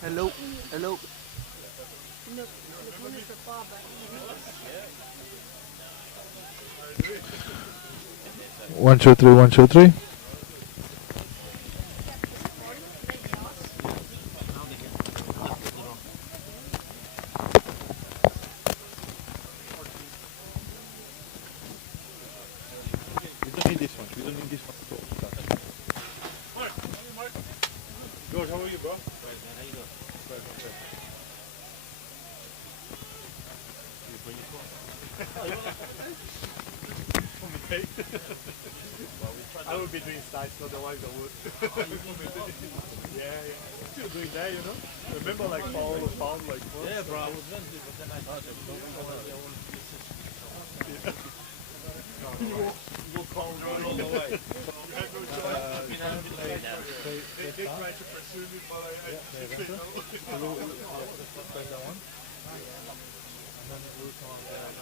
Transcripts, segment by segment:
Hello, hello. Look, one is the Baba. 1, 2, 3, 1, 2, 3. We don't need this one. We don't need this one at all. George, how are you, bro? Right, man. How you doing? Right. You bring your phone? For me, hey? I would be doing sites, otherwise I would. Yeah. Still doing that, you know? Remember, like, Paolo found, like, once? Yeah, bro, I was going to, but then I thought I want to be such We'll call all the way. You had no choice. They tried to pursue me, but I said no. Press that one. And then we'll come on there.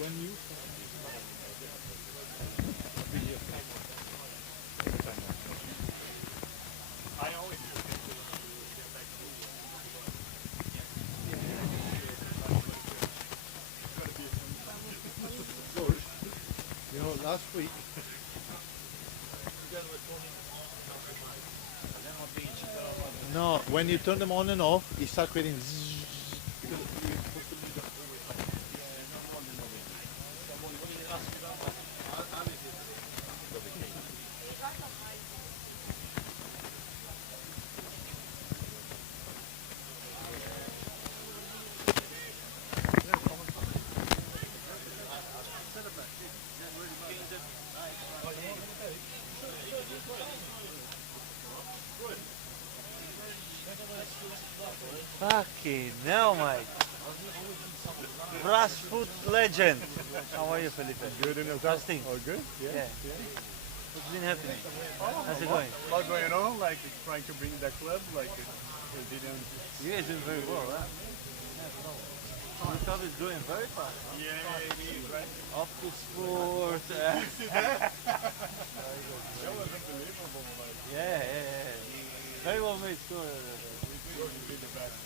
When you I always do. you know, last week no, when you turn them on and off, it starts creating zzz. Fucking hell, mate. Grassfoot legend. How are you, Felipe? Good in How's things? Oh, good? Yeah. What's been happening? How's it going? A lot going on, like trying to bring the club, like it didn't. You guys doing very well, right? The club is growing very fast. Yeah, it is, right? Off to sport. That was unbelievable, like. Yeah. Very well made story. We did the best.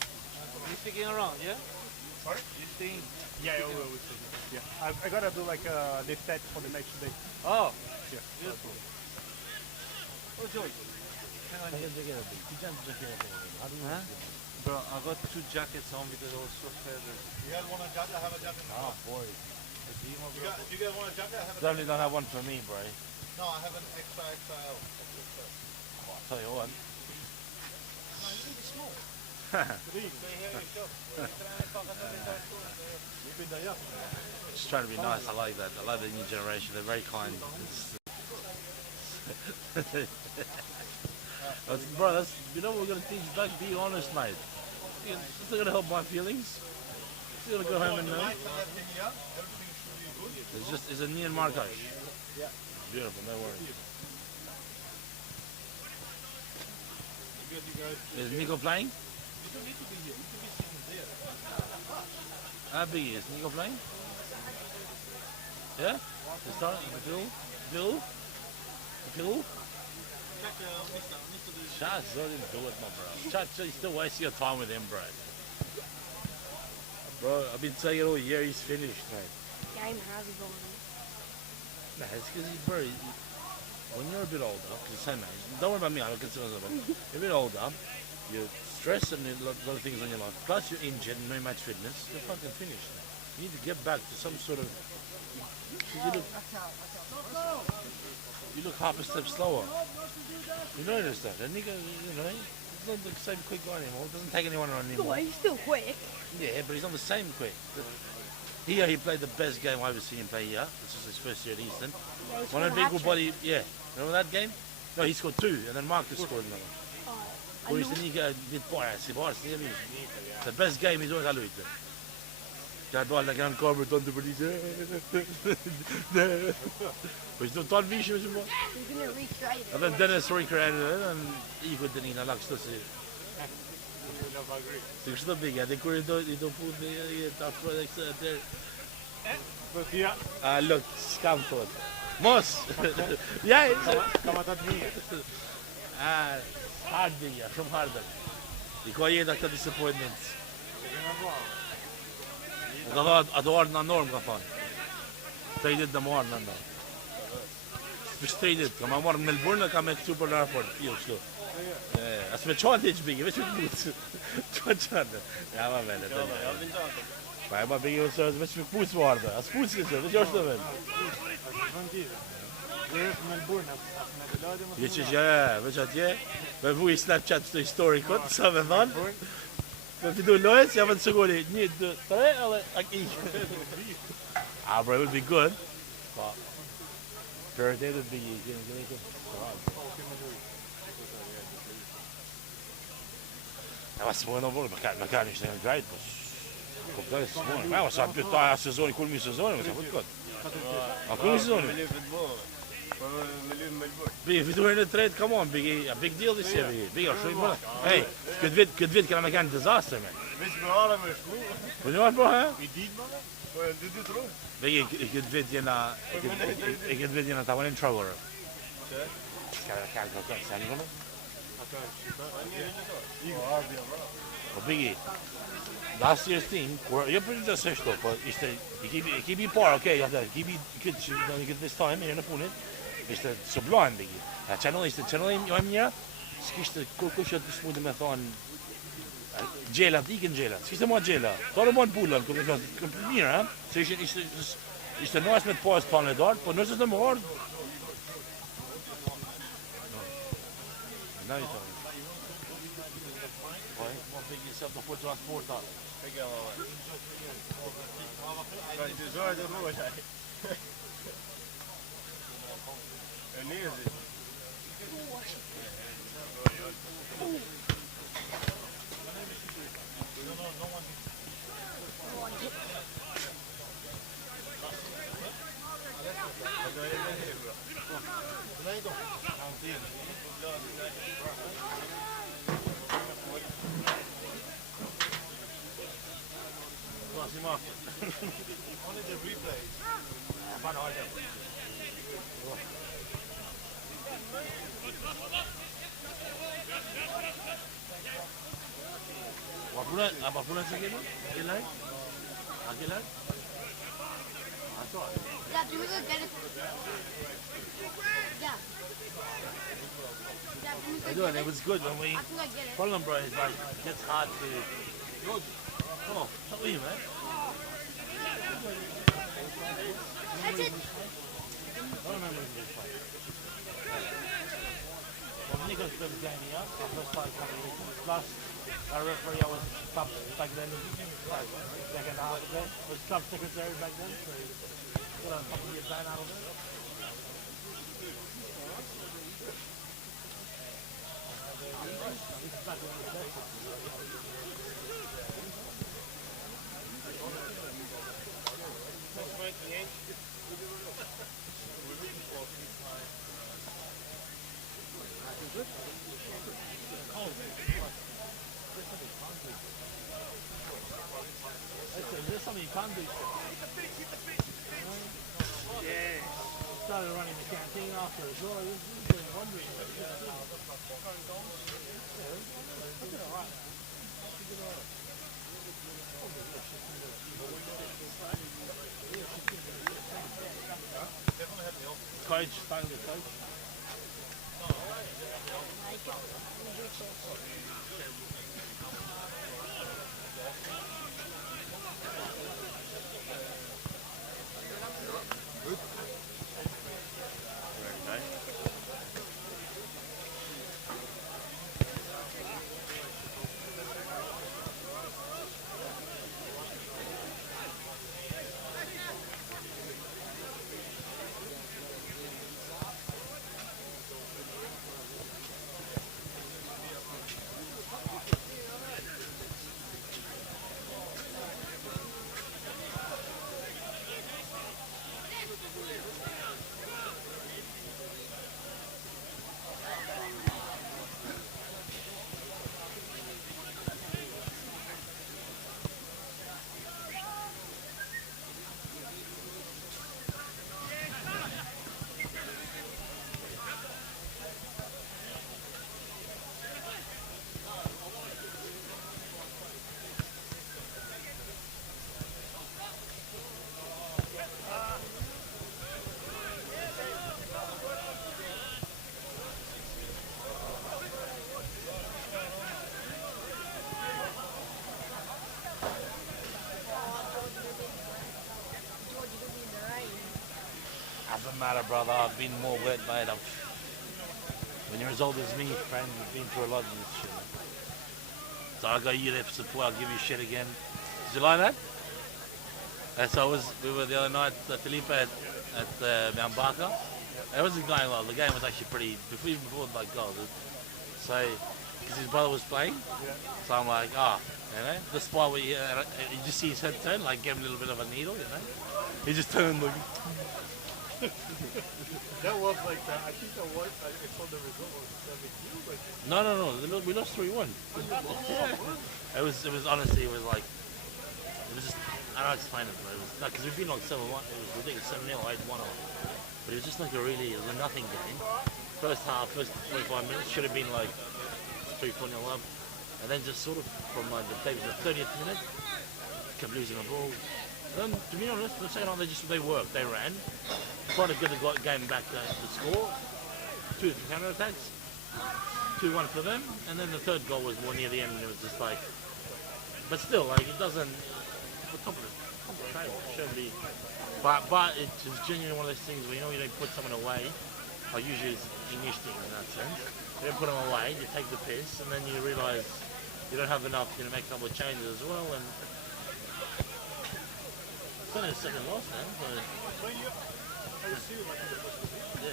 You sticking around, yeah? Sorry? You staying? Yeah, always. Yeah, I gotta do like the set for the next day. Oh, Yeah. beautiful. Oh, George. Hang on here. Huh? Bro, I got 2 jackets on because I was so feathered. You guys want a jacket? I have a jacket. Oh, boy. You guys want a jacket? I have a Definitely don't have one for me, bro. No, I have an extra XL. I'll tell you what. Just trying to be nice. I like that. I like the new generation. They're very kind. Bro, that's, you know what we're going to teach Doug? Be honest, mate. It's not going to help my feelings. He's going to go home and know. It's a neon markage. Yeah. Beautiful, no worries. Is Nico playing? You don't need to be here. You can be sitting there. How big is Nico playing? Yeah? Is that Bill? Shots doesn't do it, my bro. Shots, you still wasting your time with him, bro. Bro, I've been saying it all year, he's finished, mate. Game has gone. Nah, it's because he's very. When you're a bit older, because the same age, don't worry about me, I don't consider myself. You're a bit older, you're stressed and a lot of things on your life. Plus, you're injured, no match fitness. You're fucking finished. You need to get back to some sort of. You look half a step slower. You notice that? And he goes, you know, he's not the same quick guy anymore. Doesn't take anyone on anymore. He's still quick. Yeah, but he's not the same quick. Here, he played the best game I've ever seen him play here. This is his first year at Eastern. Yeah, One of the big body, yeah. Remember that game? No, he scored 2, and then Marcus scored another. Por isso ninguém parece, the best game is always lui. Já dou la grande cobra tanto por dizer. Pois não está bicho mesmo. He's gonna recreate it. And then Dennis recreated it and Igor didn't know like stuff. Tu gostou bem? É de corredor e do fundo e está fora there. But yeah, Ah, look, scam todo. Mos! Ja, Kan man ta mer? hardinja, shumë hardër. I ka jetë këta disappointments. Det kan vara bra. U ka thonë, ato ardhë në normë, ka thonë. Traded në marrë në normë. Për traded, ka ma marrë në Melbourne, ka me këtu për në airport, jo, kështu. As me qanë të bigi, veç me këputë. Qanë. Ja, ma vele. Ja, men inte. Pa e ma bigi, veç me këputë më ardhë. As putë të, veç është të vele. Det är Melbourne, alltså när vi lärde oss. Je që gjë, veç atje, me vuj Snapchat të historikot, sa me thonë. Me fitu lojës, ja me të sëgoni, 1, 2, 3, edhe ak i. Bro, it would be good. Pa, prioritetet bigi, gjenë këtë. Ja, ma s'mojnë në volë, me ka ishte në grajt, po kuptoj s'mojnë. Ma, sa për ta sezoni, kur mi sezoni, me sa për këtë. A kur mi sezoni? Med fotboll. Med Melbourne. Bigi, fituar në tretë, come on, bigi, a big deal this year, bigi. Bigi, a shumë bërë. Hey, këtë vit këna me kanë disaster, man. Visst behåller med sko. Po një marë po, he? I dit man. Och du tror. Bigi, këtë vit jena ta in trouble, bro. Ka sa një kono? Po bigi, last year's team, kur jo për të se shto, po ishte ekipi i parë, okay, ja, ekipi këtë this time, në punit, ishte sublime bigi. Ja, channel jo e mira, s'kishte kur kush të smundi me thonë gjelat, ikin gjelat, s'kishte mua gjela. Tore mua në pullën, për mirë, ha? Se ishte nëjës me të pas të planë e dartë, po nësës në më ardë. Në i thonë. Po, më bigi se të për transporta. Du sa det då sig. Är ni det? Only the replay. Apapuna sa gilid? Agilay? Agilay? Yeah, do we go get it? Yeah. Yeah, can we go It get it? was good when we... I can go get it. Problem, bro, is like, it gets hard to... Come on, how are you, man? That's it. I don't remember this fight. Well, Nicholas been gaming up, our first fight competition. Plus, our referee, I was club back then, second half of it. Was club secretary back then, so got a couple of years down out of it. There's something you can't do. Yeah. Started running the canteen after as well. You've been wondering. Coach, starting the coach. matter, brother. I've been more wet, mate. When you're as old as me, friend, you've been through a lot of this shit. Man. So I got you there for support. I'll give you shit again. Did you like that? So we were the other night, Felipe at Mount Barker. It wasn't going well. The game was actually pretty, even before like goals. So, because his brother was playing, so I'm like, the spot where you just see his head turn, like give him a little bit of a needle, you know? He just turned like. That was like that. I think it's on the result was 7-2. Like, No. We lost 3-1. It was honestly, it was like, it was just, I don't know how to explain it, but it was, because we've been like 7-1, it was ridiculous, 7-0, 8-1. But it was just like it was a nothing game. First half, first 25 minutes, should have been like 3-4-0 up. And then just sort of from like the 30th minute, kept losing the ball. And then, to be honest, the second half they worked, they ran, tried to get the game back to score. 2 counter attacks, 2-1 for them, and then the third goal was more near the end, and it was just like, but still, like it doesn't. The top of the table shouldn't be, but it's genuinely one of those things where you don't put someone away. Like usually it's English thing in that sense. You don't put them away, you take the piss, and then you realise you don't have enough to make a couple of changes as well. And it's only the second loss now. So yeah,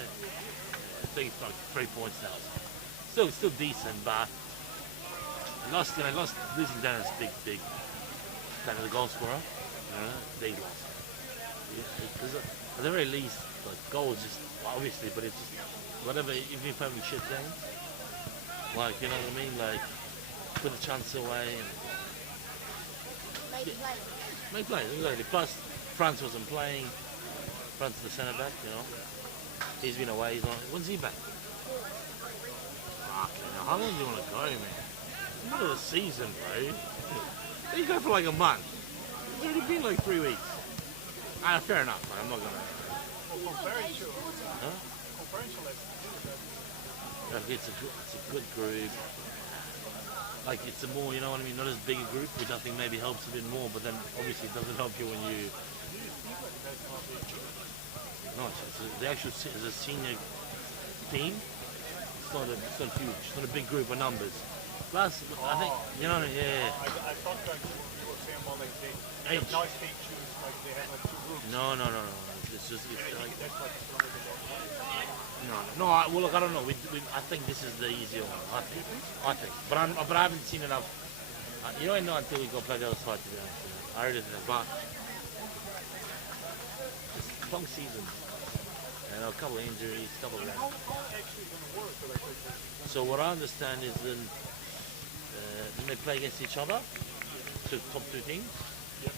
I think it's like 3 points now. Still decent, but losing Dennis big. Kind of the goal scorer, big loss. Because at the very least, like goals just obviously, but it's just whatever. If you're having shit games, like you know what I mean, like put the chance away and make play. Exactly. Plus, France wasn't playing. France is the centre back, you know. He's been away. He's not. When's he back? Fucking hell, how long do you want to go, man? Middle of the season, bro. You go for like a month. It's already been like 3 weeks. Fair enough, man. I'm not gonna. comparing to It's a good group. Like it's a more, you know what I mean, not as big a group, which I think maybe helps a bit more. But then obviously it doesn't help you when you. No, the actual is a senior team. It's not huge. It's not a big group of numbers. Plus, I think, you know, yeah. I thought that you were saying about like they have nice big shoes, like they have like 2 rooms. No. It's just, it's like, That's like stronger than no. Well, look, I don't know. I think this is the easier one. I think. But I haven't seen enough. You don't know until we go play the other side, to be honest. You know. I already think, but it's a long season. You know, a couple of injuries, a couple of. How actually going to work? So what I understand is then they play against each other, top 2 teams. Yep.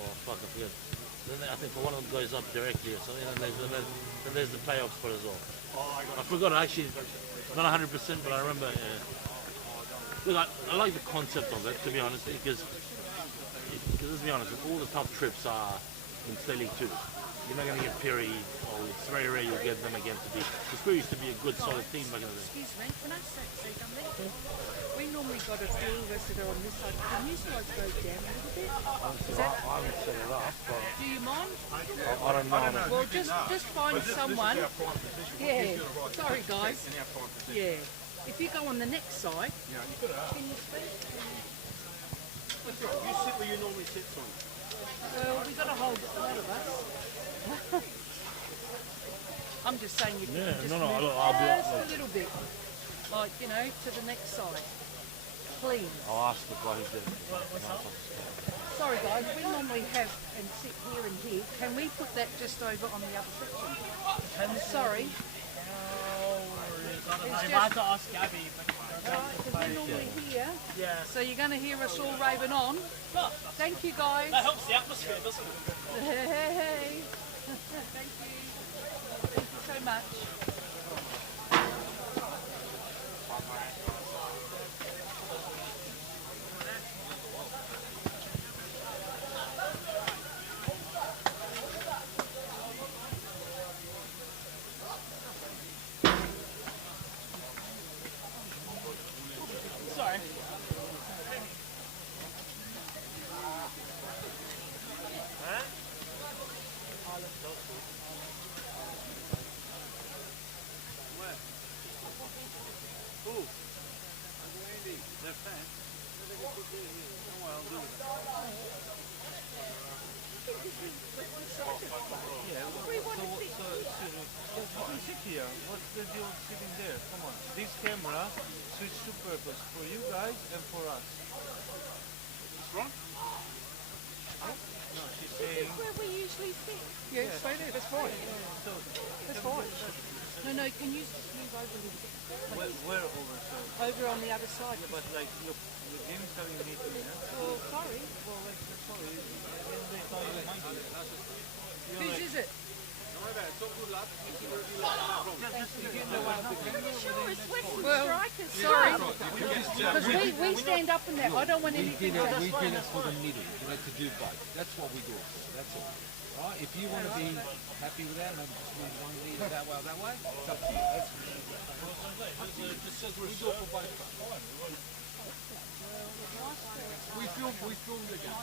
Or fuck, I forget. Then I think for one of them goes up directly or something, and then there's the playoff spot as well. I forgot actually, not 100%, but I remember. Look, I like the concept of it, to be honest, because let's be honest, all the top trips are in State League 2. You're not going to get Perry, or it's very rare you'll get them again to be. Because Perry used to be a good, solid team back in the day. Excuse me, can I say something? We normally got a few visitor on this side. Can you guys go down a little bit? I haven't set it up, but Do you mind? I don't know. Well, just find someone. Yeah. Sorry, guys. Yeah. If you go on the next side, can you speak? You sit where you normally sit, son. Well, we got to hold a lot of us. I'm just saying you can Yeah, just no, move look, I'll be- just a little bit. Like, you know, to the next side. Please. I'll ask the guy who did it. Sorry guys, we normally have and sit here and here. Can we put that just over on the other section? I'm sorry. It's just, to ask Gabby, but because we're normally here. yeah, So you're going to hear us all raving on. Thank you guys. that helps the atmosphere, doesn't it? Hey. Thank you. Thank you so much. Sorry. sit here. What's the deal sitting there? Come on. This camera switch to purpose for you guys and for us. What's wrong? No, she's saying. Where we usually sit. Yeah, stay there, that's fine. So, That's fine. No, can you just move over a little bit? where over? So, Over on the other side. but like, look, the game is telling me to, yeah? Oh, sorry. Well, like, sorry. Then they thought you might do it. Whose is it? Sure, it's Western Strikers. Sorry. Because we stand up in there. I don't want anything to We did it for the middle, to do both. That's what we do it for. That's all. Right? If you want to be happy with that, maybe just move one leader that way or that way, it's up to you. That's Just says we're still for both. we film the game.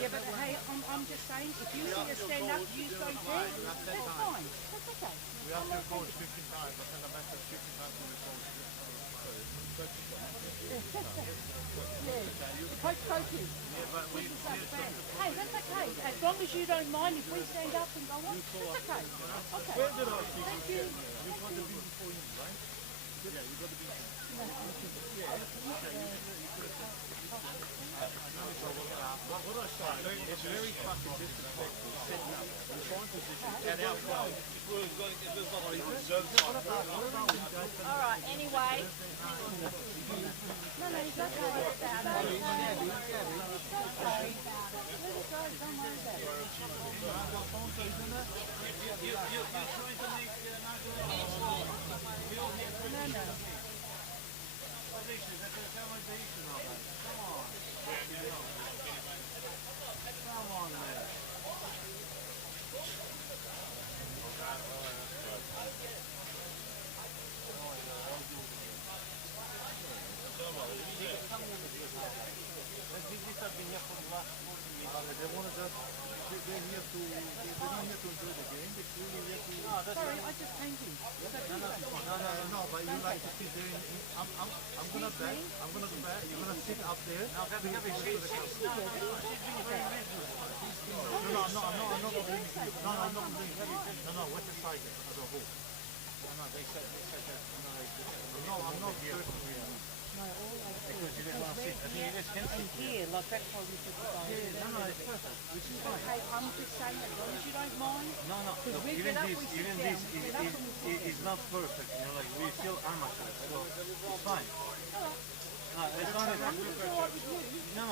Yeah, but hey, I'm just saying, if you see us stand up, you don't care, that's fine. That's okay. We have to coach 15 times. I send a message 15 times to the coach. Coach coaches. Hey, that's okay. As long as you don't mind if we stand up and go on, that's okay. Okay. Thank you. You got the bean before you, right? Yeah, you got the bean. What I say, it's very fucking disrespectful setting up in prime position at our goal. All right. Anyway. No, he's okay. It's bad. It's okay. Let it go. Don't worry about it. No. Come on, man. They wanted us. They're here to. They're not here to enjoy the game. They're really here to. Sorry, I just came in. No, but you like to sit there. I'm gonna bet. I'm gonna bet. You're gonna sit up there. No, I'm not gonna bring you. No, what's the side as a whole? No, they said no, I'm not personally. Because you didn't want to sit. I think you guys can sit Here, like that's why we should go. No, it's perfect. Which is fine. Hey, I'm just saying, as long as you don't mind. No. Because we Even get up, this, we sit even down. this We get up and we sit is not perfect. You know, like we're still amateurs, so it's fine. It's not. No,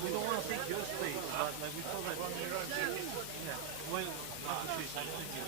we don't want to take your space, but like we feel like. Yeah. Well, not to say thank you.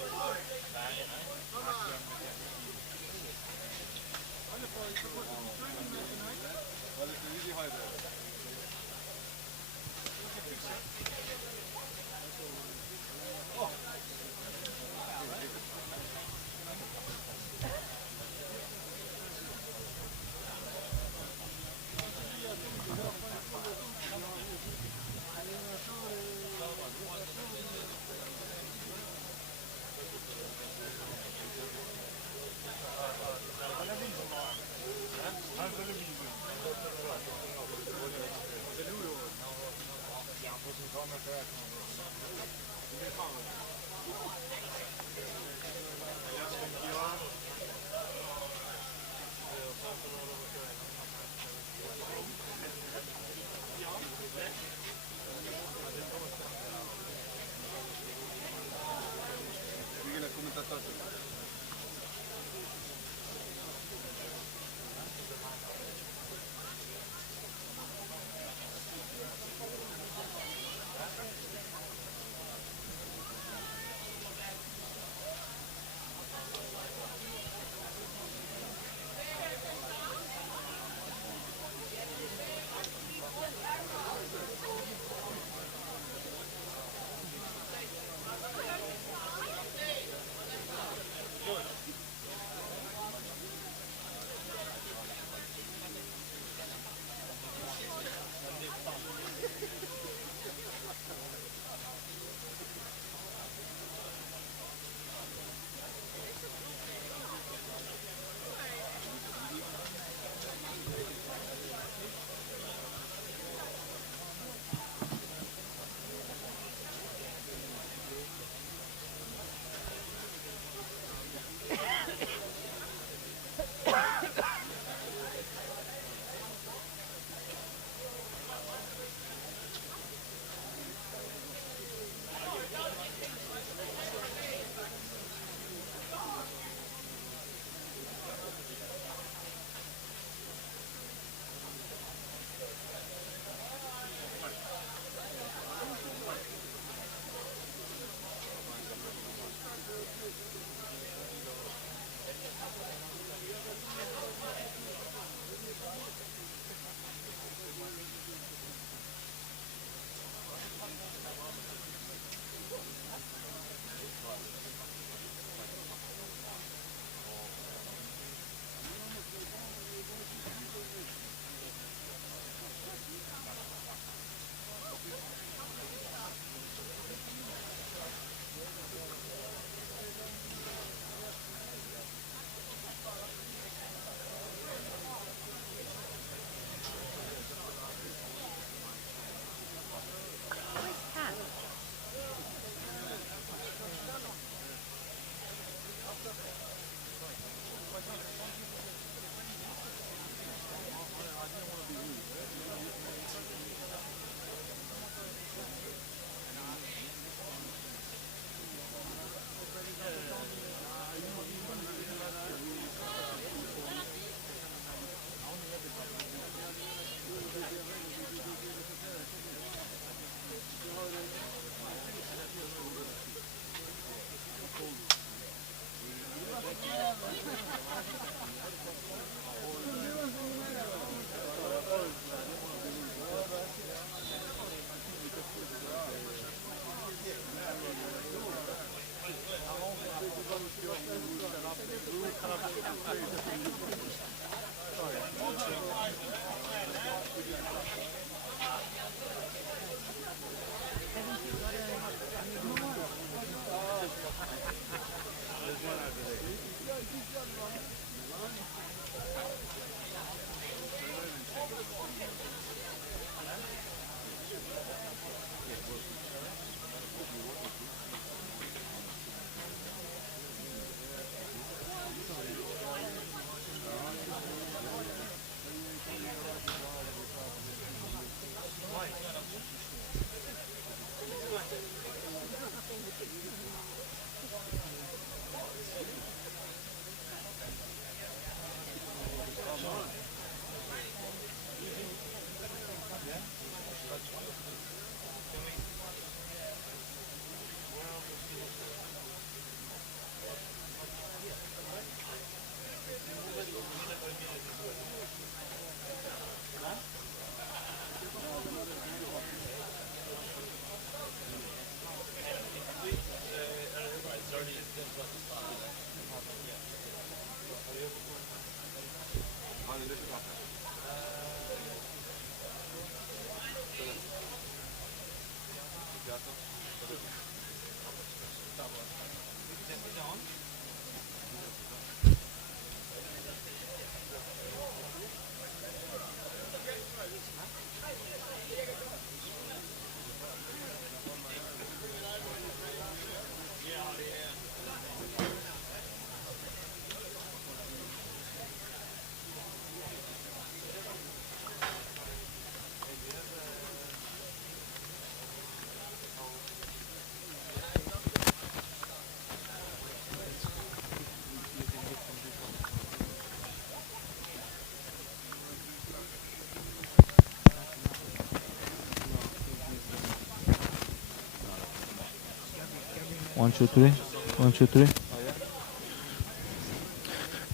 1, 2, 3. 1, 2, 3.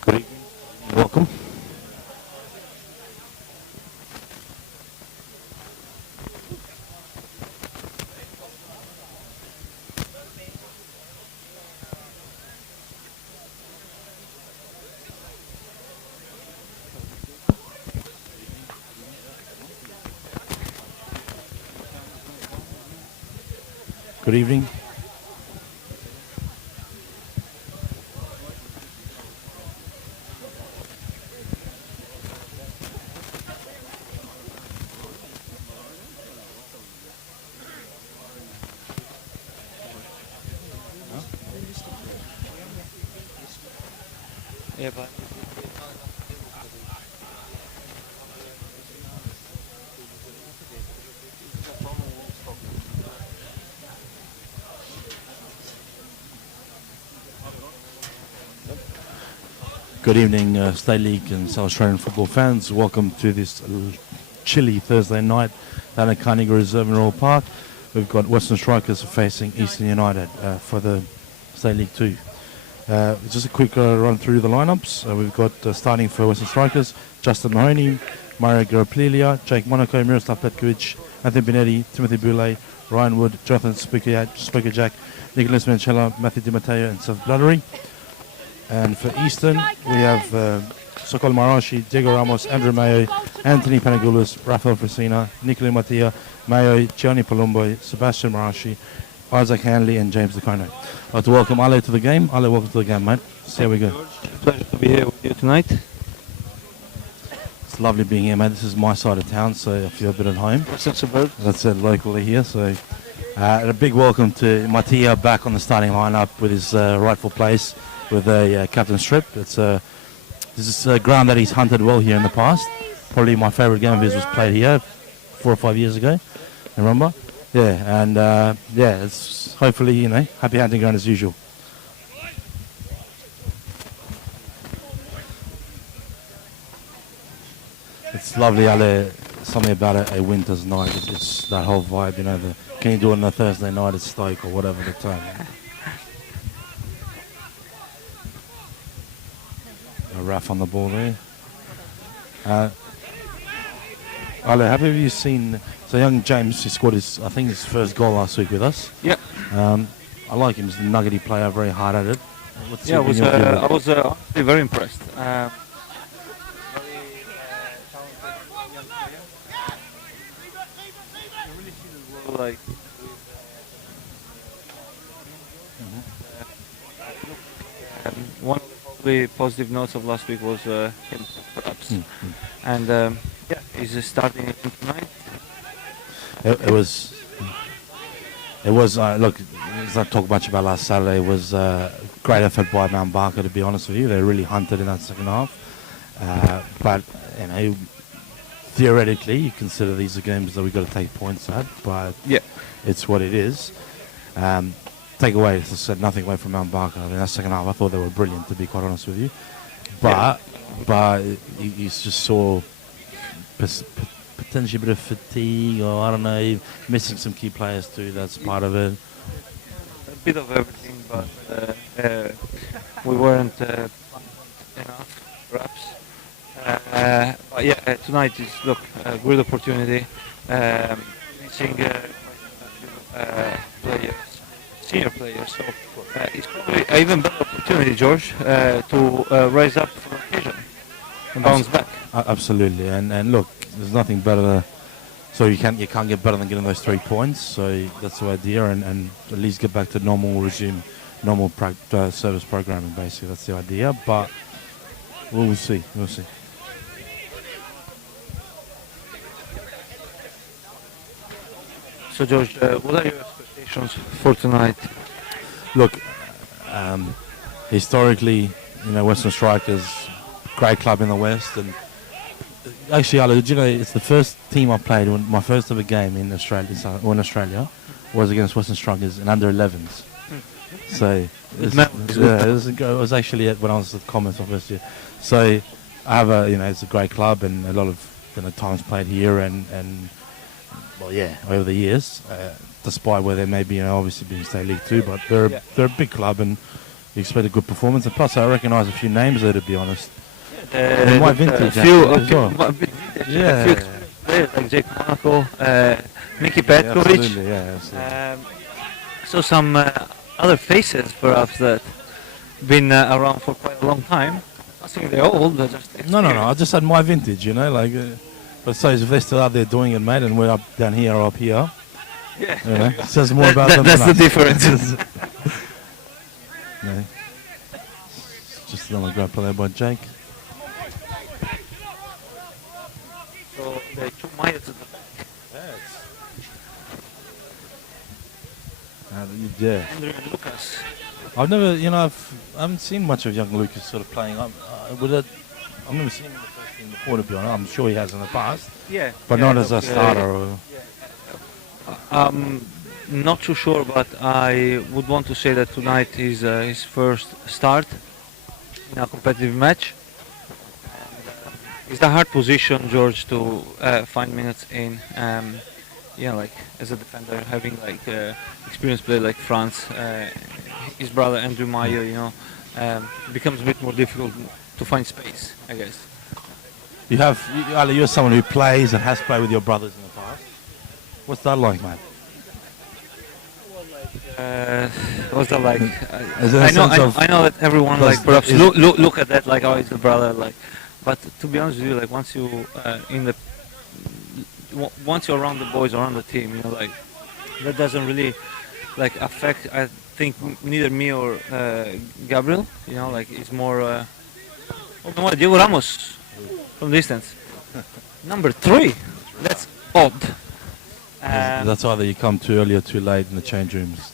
Good evening. Welcome. Good evening. Yeah, but Good evening, State League and South Australian football fans. Welcome to this chilly Thursday night down at Carnegie Reserve in Royal Park. We've got Western Strikers facing Eastern United for the State League 2. Just a quick run through the lineups. We've got starting for Western Strikers, Justin Mahoney, Mario Garaplilia, Jake Monaco, Miroslav Petkovic, Anthony Benetti, Timothy Boulay, Ryan Wood, Jonathan Spokerjack, Nicholas Manchella, Matthew Di Matteo and Seth Bluttery. And for Eastern, we have Sokol Marashi, Diego Ramos, Andrew Mayo, Anthony Panagoulis, Rafael Fresina, Nicola Mattia, Mayo, Gianni Palumbo, Sebastian Marashi, Isaac Hanley and James Decono. I'd like to welcome Ale to the game. Ale, welcome to the game, mate. See how we go. Pleasure to be here with you tonight. It's lovely being here, mate. This is my side of town, so I feel a bit at home. Western suburb. That's it, locally here. So and a big welcome to Mattia back on the starting lineup with his rightful place with a captain strip. It's This is a ground that he's hunted well here in the past. Probably my favourite game of his was played here 4 or 5 years ago. Remember? Yeah, and it's hopefully, happy hunting ground as usual. It's lovely how something about a winter's night. It's that whole vibe, can you do it on a Thursday night at Stoke or whatever the time. A Raf on the ball there. Ale, have you seen... So young James, he scored his first goal last week with us. Yeah. I like him. He's a nuggety player, very hard at it. I was honestly very impressed. One of the positive notes of last week was him, perhaps. And he's starting tonight. It was. Look, let's not talk much about last Saturday. It was a great effort by Mount Barker, to be honest with you. They really hunted in that second half. But theoretically, you consider these are games that we've got to take points at. But it's what it is. Take away, as I said, nothing away from Mount Barker. I mean, that second half, I thought they were brilliant, to be quite honest with you. But you just saw potentially a bit of fatigue, or I don't know, missing some key players too. That's part of it. A bit of everything, but we weren't enough, perhaps. But tonight is a great opportunity. Missing players, senior players, so it's probably an even better opportunity, George, to rise up for occasion and bounce back. Absolutely, and look, there's nothing better. So you can't get better than getting those 3 points. So that's the idea, and at least get back to normal service programming. Basically, that's the idea. But we'll see. So George, what are your expectations for tonight? Look, historically, Western Strikers, great club in the West, and actually, Ale, did you know it's the first team I played when my first ever game in Australia was against Western Strikers in under 11s. So it was actually when I was at Commerce my first year. So I have it's a great club and a lot of times played here and over the years, despite where they may be obviously being State League 2, but they're a big club and you expect a good performance. And plus, I recognise a few names there, to be honest. And my vintage, a few as well. A few players like Jake Monaco, Mickey Petkovic. Absolutely. So some other faces perhaps that been around for quite a long time. I think they're old, but just No. I just had my vintage, but so if they're still out there doing it, mate, and we're up down here or up here, it says more about them. That's than the us. difference. Just another grab play by Jake. So they took Maya to the Andrew and Lucas. I've never, I haven't seen much of young Lucas sort of playing. I've never seen him in the first team before, to be honest. I'm sure he has in the past. Yeah. But not as a starter. Not too sure, but I would want to say that tonight is his first start in a competitive match. It's a hard position, George, to find minutes in. As a defender, having experienced player like France, his brother Andrew Mayo, becomes a bit more difficult to find space, I guess. You're someone who plays and has played with your brothers in the past. What's that like, mate? What's that like? I know that everyone perhaps look at that like, oh, it's a brother, but to be honest with you, once you once you're around the boys, around the team, that doesn't really affect. I think neither me or Gabriel. It's more. Diego Ramos from distance. Number 3. That's odd. That's either you come too early or too late in the change rooms.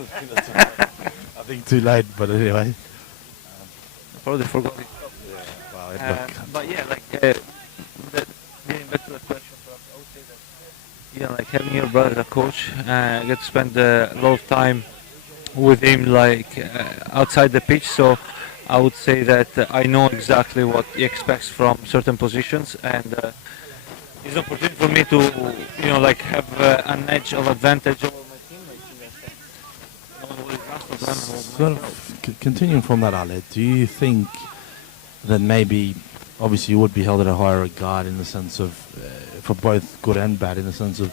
I think too late, but anyway. Probably forgot But yeah, like getting back to the question, perhaps I would say that like having your brother as a coach, get to spend a lot of time with him, like outside the pitch. So I would say that I know exactly what he expects from certain positions, and it's an opportunity for me to, like have an edge of advantage over my teammates in that sense. Knowing what is asked of them and what Sort myself. of continuing from that, Ale, do you think that maybe, obviously, you would be held at a higher regard in the sense of, for both good and bad, in the sense of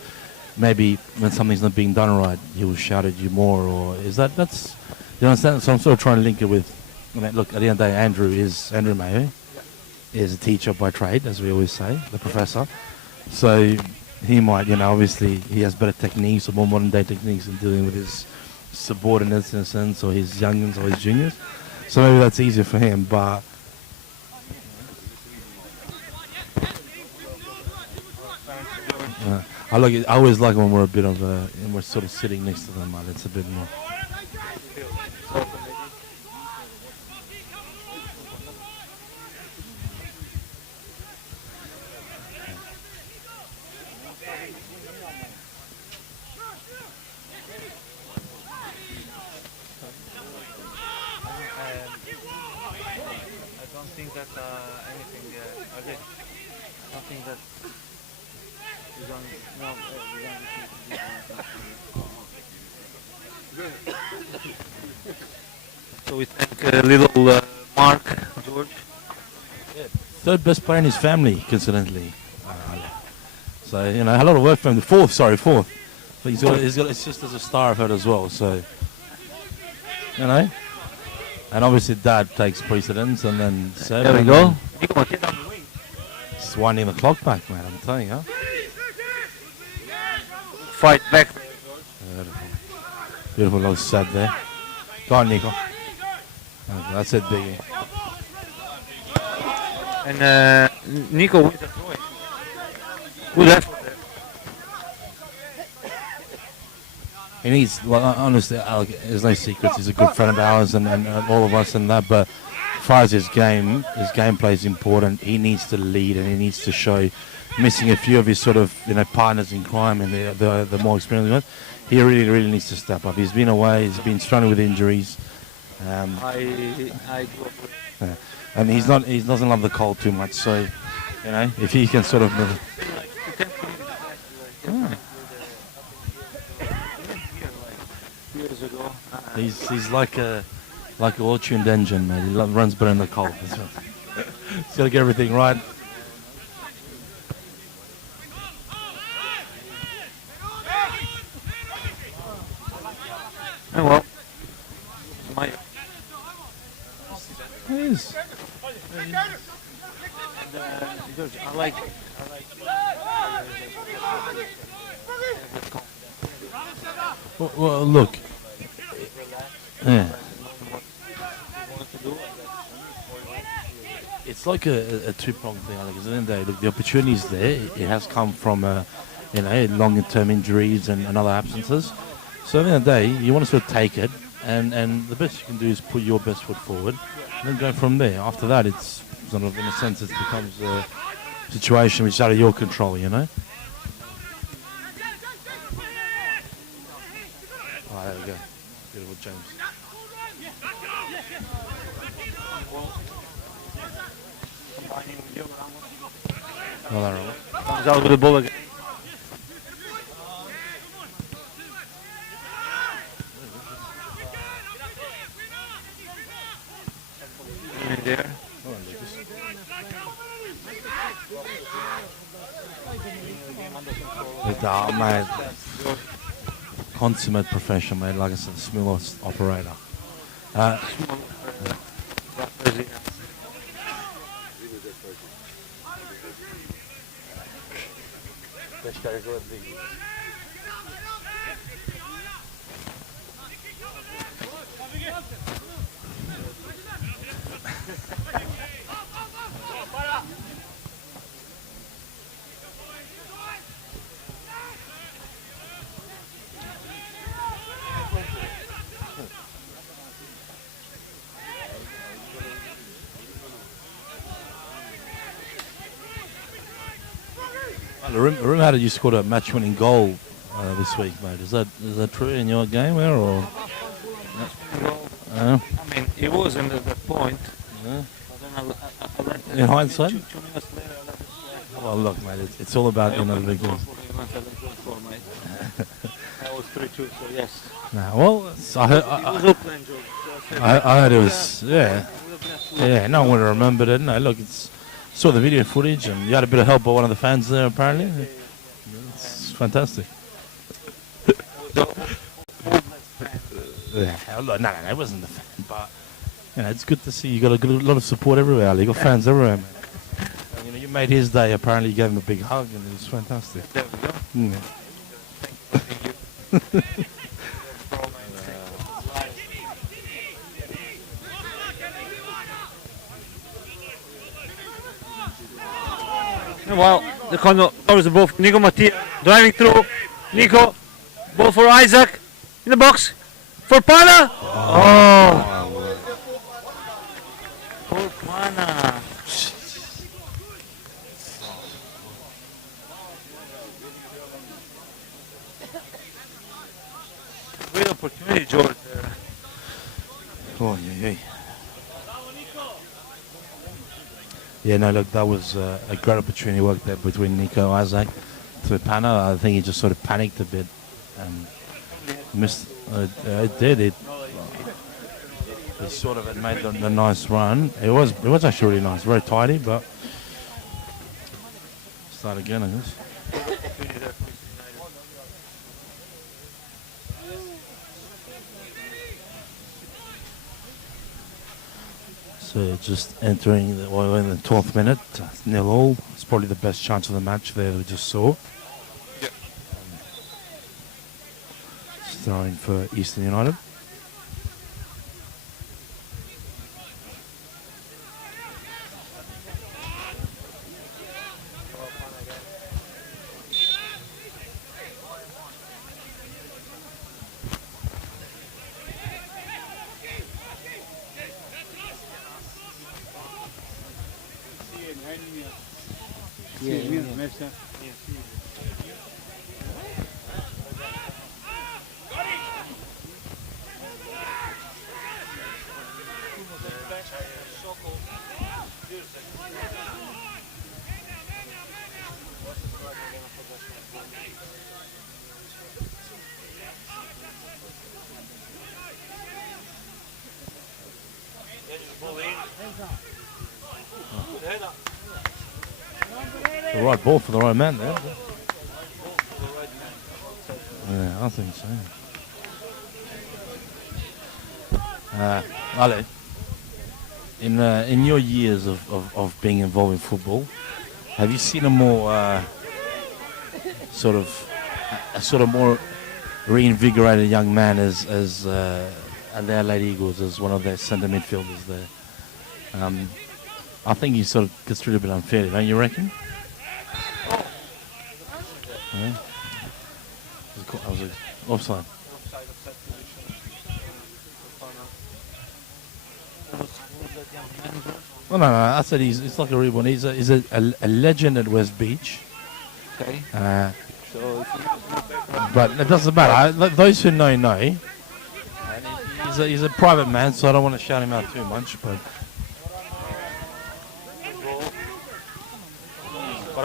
maybe when something's not being done right, he will shout at you more, or is that's, you understand? So I'm sort of trying to link it with, look, at the end of the day, Andrew Mayo is a teacher by trade, as we always say, the professor. So he might, obviously he has better techniques or more modern day techniques in dealing with his subordinates in a sense, or his youngins or his juniors. So maybe that's easier for him, but I always like when we're a bit of and we're sort of sitting next to them. It's a bit more. I don't think that anything. Again, I don't think that we're going. No, we're going to. So we thank little Mark, George. Third best player in his family, coincidentally. So a lot of work for him. Fourth. But he's got his sister's a star of it as well. So and obviously dad takes precedence, and then seven. There we go. It's winding the clock back, man. I'm telling you. Fight back. Beautiful little sub there. Go on, Nico. That's it, Biggie. And Nico wins the throw. Good effort there. He needs, honestly, there's no secrets. He's a good friend of ours and all of us and that. But as far as his gameplay is important. He needs to lead and he needs to show. Missing a few of his sort of partners in crime and the more experienced ones. He really needs to step up. He's been away. He's been struggling with injuries. I do agree. And he doesn't love the cold too much. So if he can sort of. Years ago. He's like an all-tuned engine, man. He runs better in the cold. He's got to get everything right. Oh, well, It is. I like. Well, look. Yeah. It's like a two-pronged thing, I think. At the end of the day, look, the opportunity is there. It has come from, longer-term injuries and other absences. So at the end of the day, you want to sort of take it, and the best you can do is put your best foot forward, and then go from there. After that, it's sort of, in a sense, it becomes a situation which is out of your control, Oh, there we go. Beautiful, James. Well, all right. Comes out with the ball again. In there. Mate, consummate professional, mate. Like I said, the smoothest operator. Rumor had it you scored a match-winning goal this week, mate. Is that true in your game there, or? I mean, it wasn't at that point. Yeah. But then I let it. In hindsight? 2 minutes later, I let it slide. Well, look, mate, it's all about the beginning. That was 3-2, so yes. Nah, well, I It was all playing joke. So I heard it was, yeah. No one would have remembered it. No, look, saw the video footage, and you had a bit of help by one of the fans there, apparently. It's fantastic. No, it wasn't the fan, but it's good to see you got a lot of support everywhere. You got fans everywhere, man. And, you made his day. Apparently, you gave him a big hug, and it was fantastic. there we go. Yeah. Thank you. Well, the corner covers the ball for Nico Mattia, driving through. Nico, ball for Isaac, in the box, for Pana. Oh! For Pana. Great opportunity, George. Oh, yeah. Yeah, no, look, that was a great opportunity work there between Nico and Isaac to Pana. I think he just sort of panicked a bit and missed. It did. It sort of had made the nice run. It was actually really nice, very tidy, but start again, I guess. So just entering we're in the 12th minute, 0-0. It's probably the best chance of the match there we just saw. Yep. Throwing for Eastern United. The right ball for the right man there. Yeah, I think so. Ale, in your years of being involved in football, have you seen a more sort of more reinvigorated young man as their Lady Eagles as one of their centre midfielders there? I think he sort of gets treated a bit unfairly, don't you reckon? Yeah. I was offside. Well, no, I said he's like a reborn. He's a legend at West Beach. Okay. But it doesn't matter. Those who know. He's a private man, so I don't want to shout him out too much. But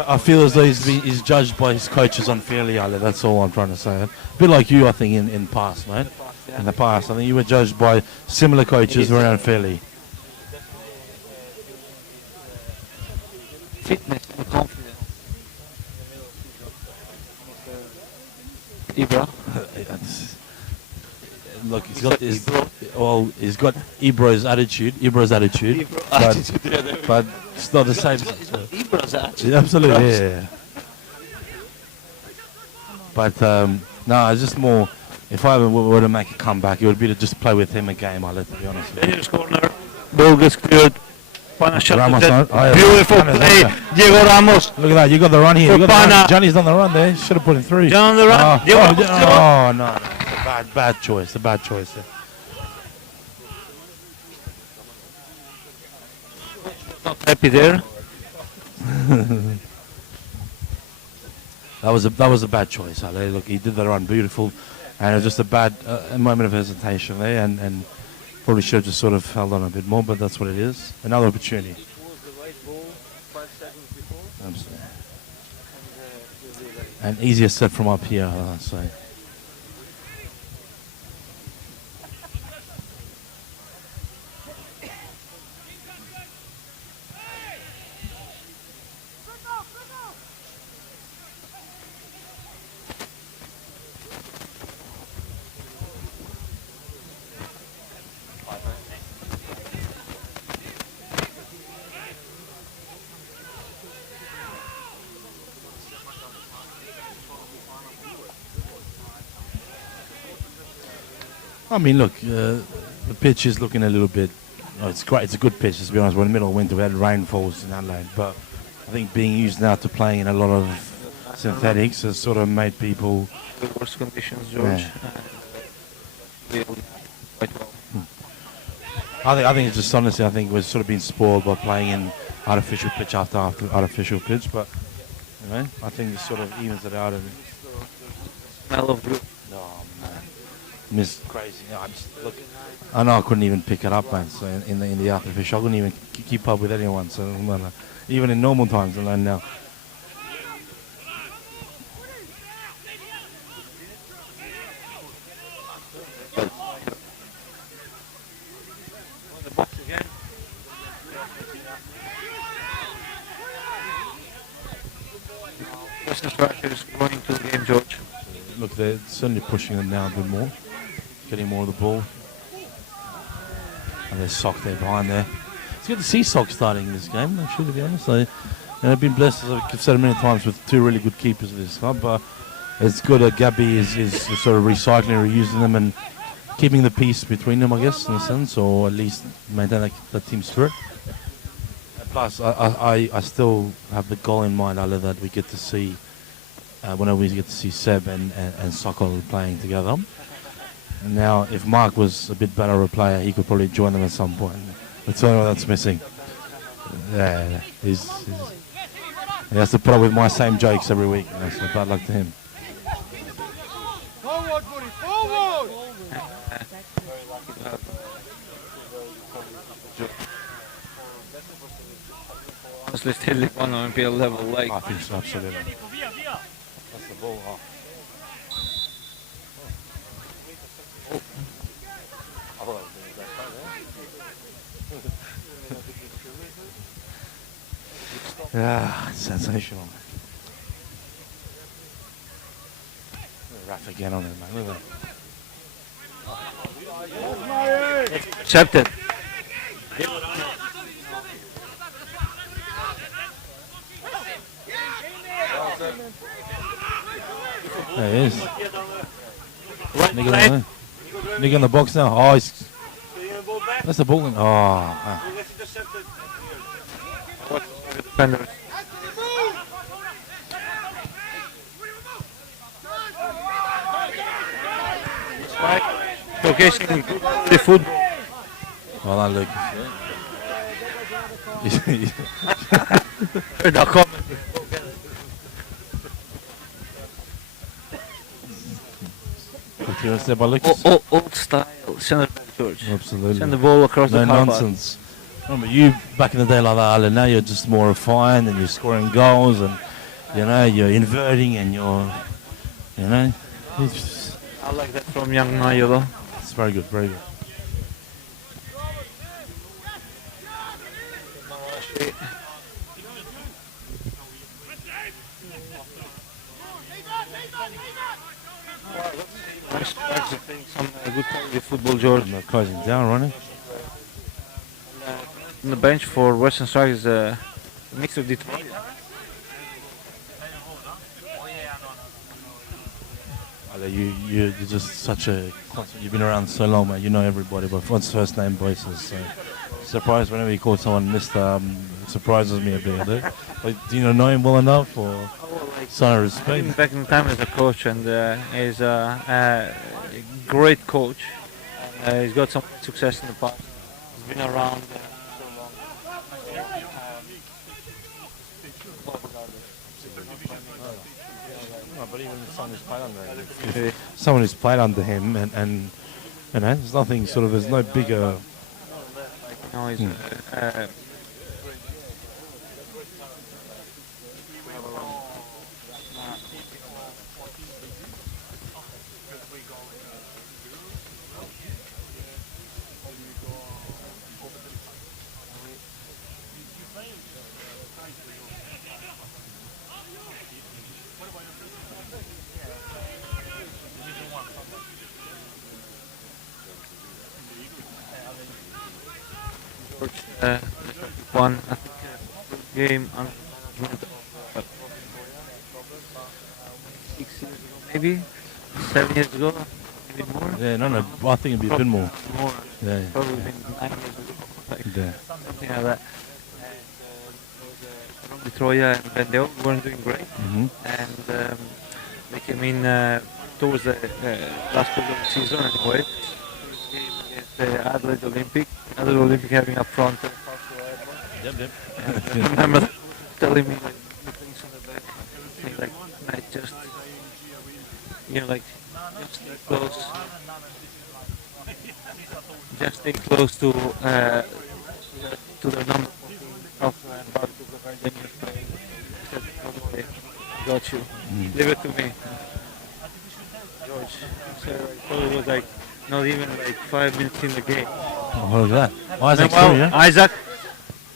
I feel as though he's judged by his coaches unfairly, Ale. That's all I'm trying to say. A bit like you, I think, in past, mate. In the past, I think you were judged by similar coaches very unfairly. Fitness and confidence. Ibra. Look, he's got Ibro's attitude. But it's not the same. Ibra's attitude. Yeah, absolutely, yeah. But no, it's just more. If I were to make a comeback, it would be to just play with him a game. To be honest. Dangerous corner. Ball gets cleared. Pana shot Ramos to on- that. oh, yeah. Beautiful Ramos, play. yeah. Diego Ramos. Look at that, you got the run here. For You got the run. Pana. Johnny's on the run there. Should have put him through. John on the run. Oh, Diego oh, Ramos. no. It's a bad choice. There. Not happy there. That was a bad choice, Ale. Look, he did the run beautiful, and it was just a bad a moment of hesitation there, and probably should have just sort of held on a bit more. But that's what it is. Another opportunity. It was the right ball 5 seconds before, Absolutely. and he'll be ready. And easier set from up here, I'd say. I mean, look, the pitch is looking a little bit. Oh, it's great. It's a good pitch, to be honest. We're in the middle of winter. We had rainfalls in Adelaide, but I think being used now to playing in a lot of synthetics has sort of made people. The worst conditions, George. Yeah. Quite well. I think it's just honestly, I think we're sort of being spoiled by playing in artificial pitch after artificial pitch, but you know, I think it sort of evens it out. And Smell of glue. oh man, miss crazy. I just look. I know I couldn't even pick it up, man. So in the artificial, I couldn't even keep up with anyone. So even in normal times, alone now. The box again. Western Strikers going to the game, George. Look, they're certainly pushing it now a bit more, getting more of the ball. And there's Sock there behind there. It's good to see Sock starting in this game, actually, to be honest. I've been blessed, as I've said many times, with two really good keepers of this club. But it's good that Gabby is sort of recycling, reusing them, and keeping the peace between them, I guess, in a sense, or at least maintain that team spirit. Plus, I still have the goal in mind, Ale, that we get to see, whenever we get to see Seb and Sokol playing together. And now, if Mark was a bit better a player, he could probably join them at some point. That's all that's missing. Yeah, he has to put up with my same jokes every week. You know, so bad luck to him. Forward, buddy, forward! Honestly, still League One Olympiad level, like. I think so, absolutely. That's the ball. Oh. Yeah, sensational. Rough again on it, man. Look at that. Accepted. There he is. Nigga in the box now. Oh, he's. That's the ball. Oh. Defenders. Showcasing the football. Well done, Luke. The comment. Step by Lucas. Old style center back, George. Absolutely. Send the ball across No the car nonsense. Remember, you back in the day like that, Alan, now you're just more refined and you're scoring goals and, you know, you're inverting and you're, you know. It's I like that from young Mayo, though. very good, very good. Nice strikes, I think, some good quality football, George. They're closing down, Ronnie. On the bench for Western Strikers is a mix of Detroit. You're just such a constant. You've been around so long, man. You know everybody, but what's first name basis? So surprised whenever you call someone Mister. Surprises me a bit. Like, do you know him well enough, or sign of respect? Back in time as a coach, and he's a great coach. He's got some success in the past. He's been around so long. No, but even someone who's played under him. Someone who's played under him, and you know, there's nothing sort of, there's no bigger. No, he's, one, I think, game on 6 years ago, maybe 7 years ago, maybe more. Yeah, no, I think it'd be a bit more. More, Yeah, probably been 9 years ago, like yeah. something like that. And there was Troya and Ben, they all weren't doing great. Mm-hmm. And they came in towards the last quarter of the season anyway. Game against the Adelaide Olympic. Adelaide Olympic having up front. Yep, yep. And I remember telling me like the things on the back, saying like, mate, just just stay close. Just stay close to the number 14 Alpha and about to the very dangerous play. He said, don't worry, got you. Leave it to me. George. So I thought it was like not even like 5 minutes in the game. Oh, look at that. Isaac's Well, through, yeah? Isaac.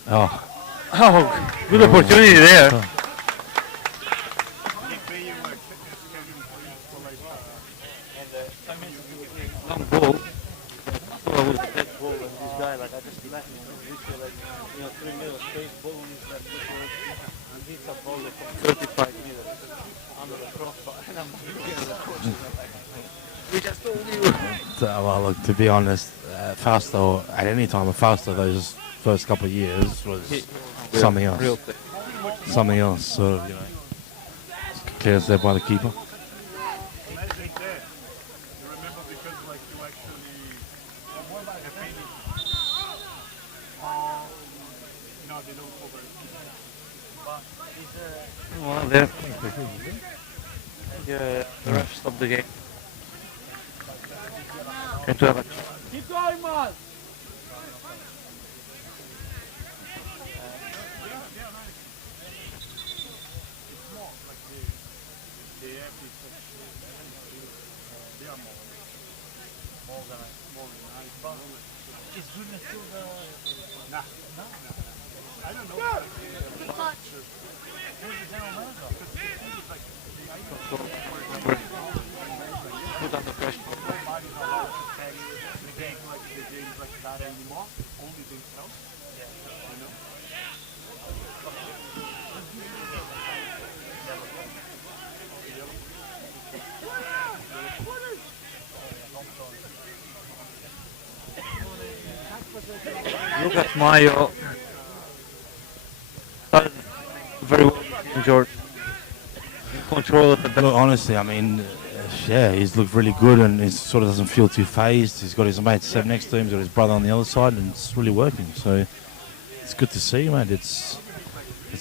Oh, Oh, good opportunity there. Long ball. I thought it was a dead ball, and this guy, like, I just left him. Literally, like, 3 meters straight ball on his left foot. And hits a ball from 35 meters under the crossbar. And I'm looking at the coach, and I'm like, we just told you. well, look, to be honest, Fausto, at any time of Fausto, those first couple of years was something else. Real play. Something else, sort of, you know. Clears there by the keeper. Imagine that. You remember because like you actually have been no, they don't cover it. Well, there. Yeah, the ref stopped the game. And to have a Keep going, man. Is Bruno still the... I don't know. put under pressure. The game's like that anymore. Only themselves. You know? Look at Mayo. Started very well, George. In control of the back. Look, honestly, I mean, yeah, he's looked really good and he sort of doesn't feel too phased. He's got his mate sat next to him, he's got his brother on the other side, and it's really working. So it's good to see, mate. It's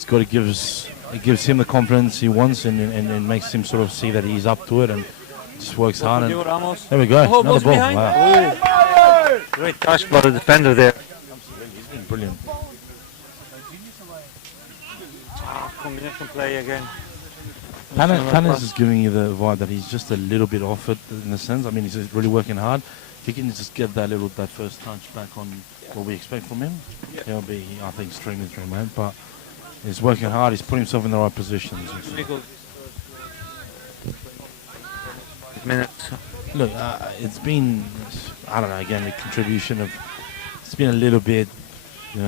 got to it gives him the confidence he wants and makes him sort of see that he's up to it and just works hard. And there we go, another ball. Wow. Great touch by the defender there. He's been brilliant. Combination play again. Panis is giving you the vibe that he's just a little bit off it in a sense. I mean, he's just really working hard. If he can just get that first touch back on what we expect from him, he'll be, I think, extremely mate. But he's working hard. He's put himself in the right positions. Minutes. Look, it's been, I don't know, again, the contribution of, it's been a little bit,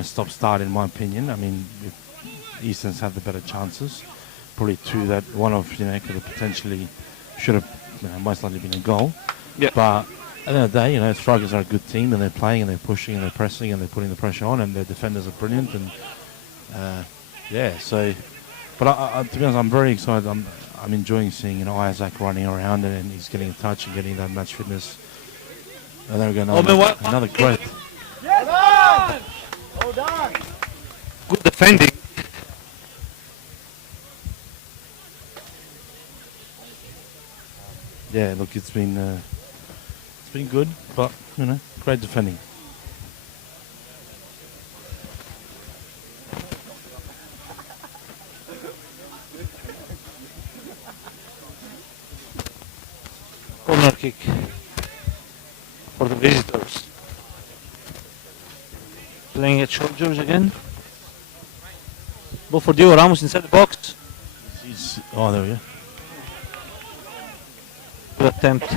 stop-start in my opinion. I mean, Eastern's had the better chances. Probably two that one of, could have potentially, should have, most likely been a goal. Yeah. But at the end of the day, Strikers are a good team and they're playing and they're pushing and they're pressing and they're putting the pressure on and their defenders are brilliant and, so, but I, to be honest, I'm very excited. I'm enjoying seeing, Isaac running around and he's getting a touch and getting that match fitness. And there we go, another great. Yes! Hold on! Good defending. yeah, look, it's been good, but great defending. Corner kick for the visitors. Playing at shoulders again. Ball for Diego Ramos inside the box. There we go. Good attempt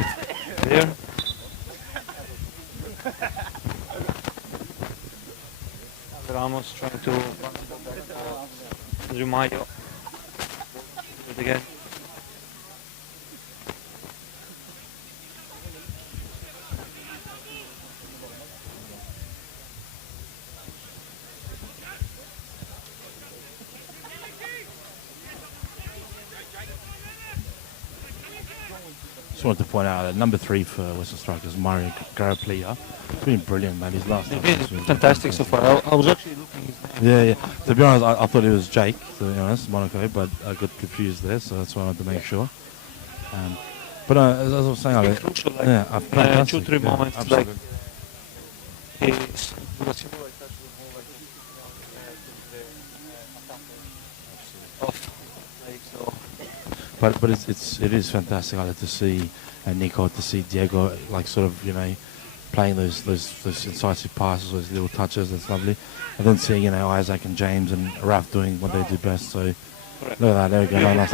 there. Ramos trying to Zumayo. Again. Just wanted to point out that number 3 for Western Strikers, Mario Garaplia, he's been brilliant, man. His last He's time been was fantastic so far. I was actually looking his name. Yeah. To be honest, I thought it was Jake, to be honest, Monaco, but I got confused there, so that's why I wanted to make sure. But as I was saying, Crucial, like, yeah, fantastic. 2-3 moments, absolutely. like he's But it is fantastic to see Nico, to see Diego, like sort of playing those incisive passes, those little touches. That's lovely. And then seeing Isaac and James and Raf doing what they do best. So look at that. There we go. Nice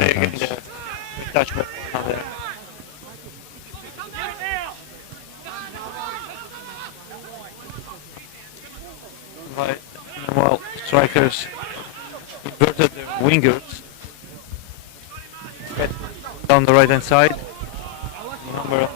touch. Right. Well, strikers inverted their wingers. Down the right hand side. Number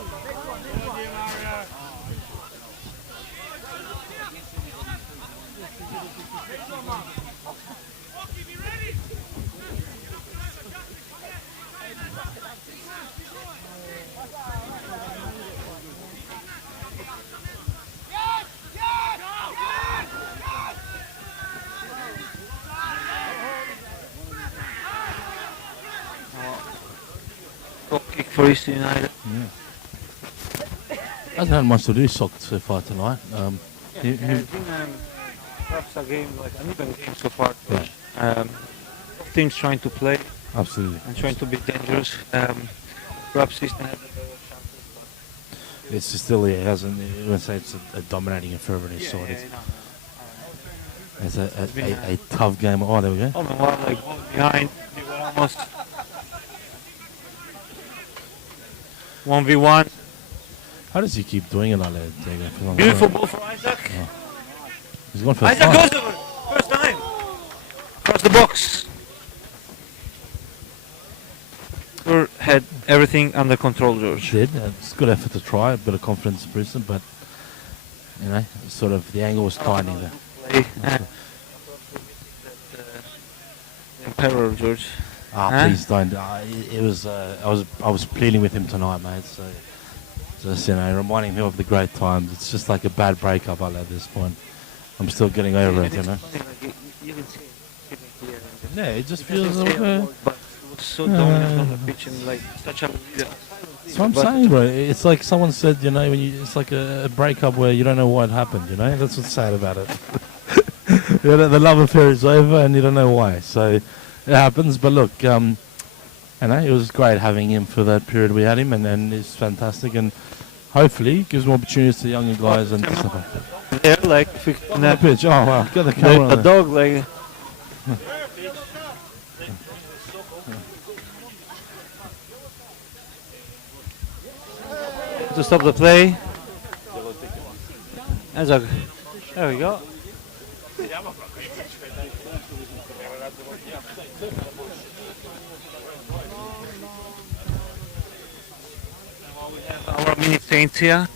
goal kick for East United. Hasn't had much to do so far tonight. It's been perhaps a game, like an even game so far. Teams trying to play Absolutely. and trying to be dangerous. Perhaps East United had better chances. It's still, it hasn't, I wouldn't say it's a dominating and fervent sort. It's a tough game. Oh, there we go. Oh no, well, like one behind, they were almost 1v1. How does he keep doing it like that, Diego? Beautiful ball for Isaac. He's going for Isaac the goes over. First time. Across the box. Had everything under control, George. Did. It's a good effort to try. A bit of confidence in Brisbane, but sort of the angle was tightening there. Play. The Emperor, George. Please don't. It was. I was pleading with him tonight, mate. So just reminding him of the great times. It's just like a bad breakup at this point. I'm still getting over it, You can see it sitting here. Yeah, it just Because feels. it's here, but it was so dominant on the pitch and like such a leader. That's what I'm saying, bro. It's like someone said, it's like a breakup where you don't know what happened, That's what's sad about it. The love affair is over and you don't know why. So it happens, but look, it was great having him for that period we had him, and it's fantastic, and hopefully gives more opportunities to younger guys and stuff like that. There, like, if you On the pitch, oh wow, got the camera on the there. dog, like. To stop the play. There we go. Our mini saints here.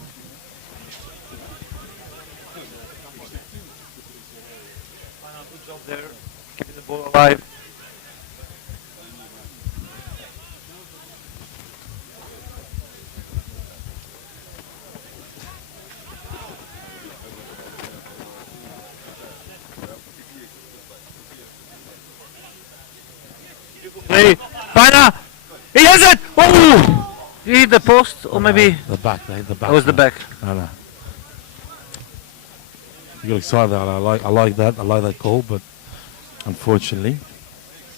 Good job there, keeping the ball alive. Play, Fana! He has it! Oh! He hit the post or maybe The back, they hit the back. it was the back? I know. You got excited. I like that. I like that call, but unfortunately,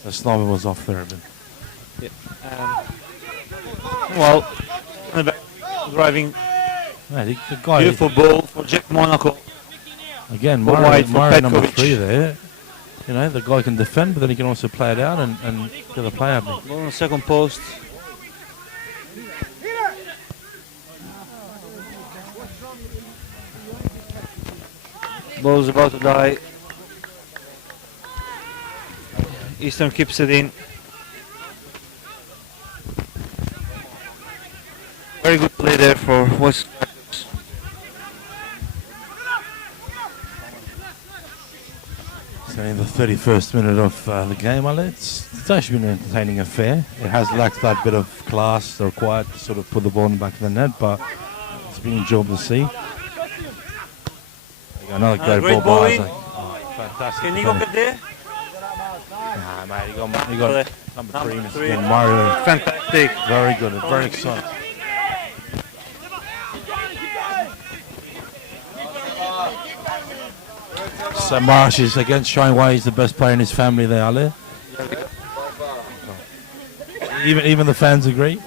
the sniper was off there a bit. Well, driving Man, the guy beautiful ball for Jack Monaco. again, Go wide for Mario number Petkovic. 3 there. You know, the guy can defend, but then he can also play it out and get the play happening. Ball on the second post. Ball's about to die. Eastern keeps it in. Very good play there for West. So in the 31st minute of the game, it's actually been an entertaining affair. It has lacked that bit of class required to sort of put the ball in the back of the net, but it's been enjoyable to see. There you go, another great, great ball by bowling. Isaac. Oh, fantastic. Can you go defending. there? Nah, mate, you got number three. Number three. And Mario, Fantastic. very good, very exciting. So Marsh is again showing why he's the best player in his family there, Ale. Even the fans agree.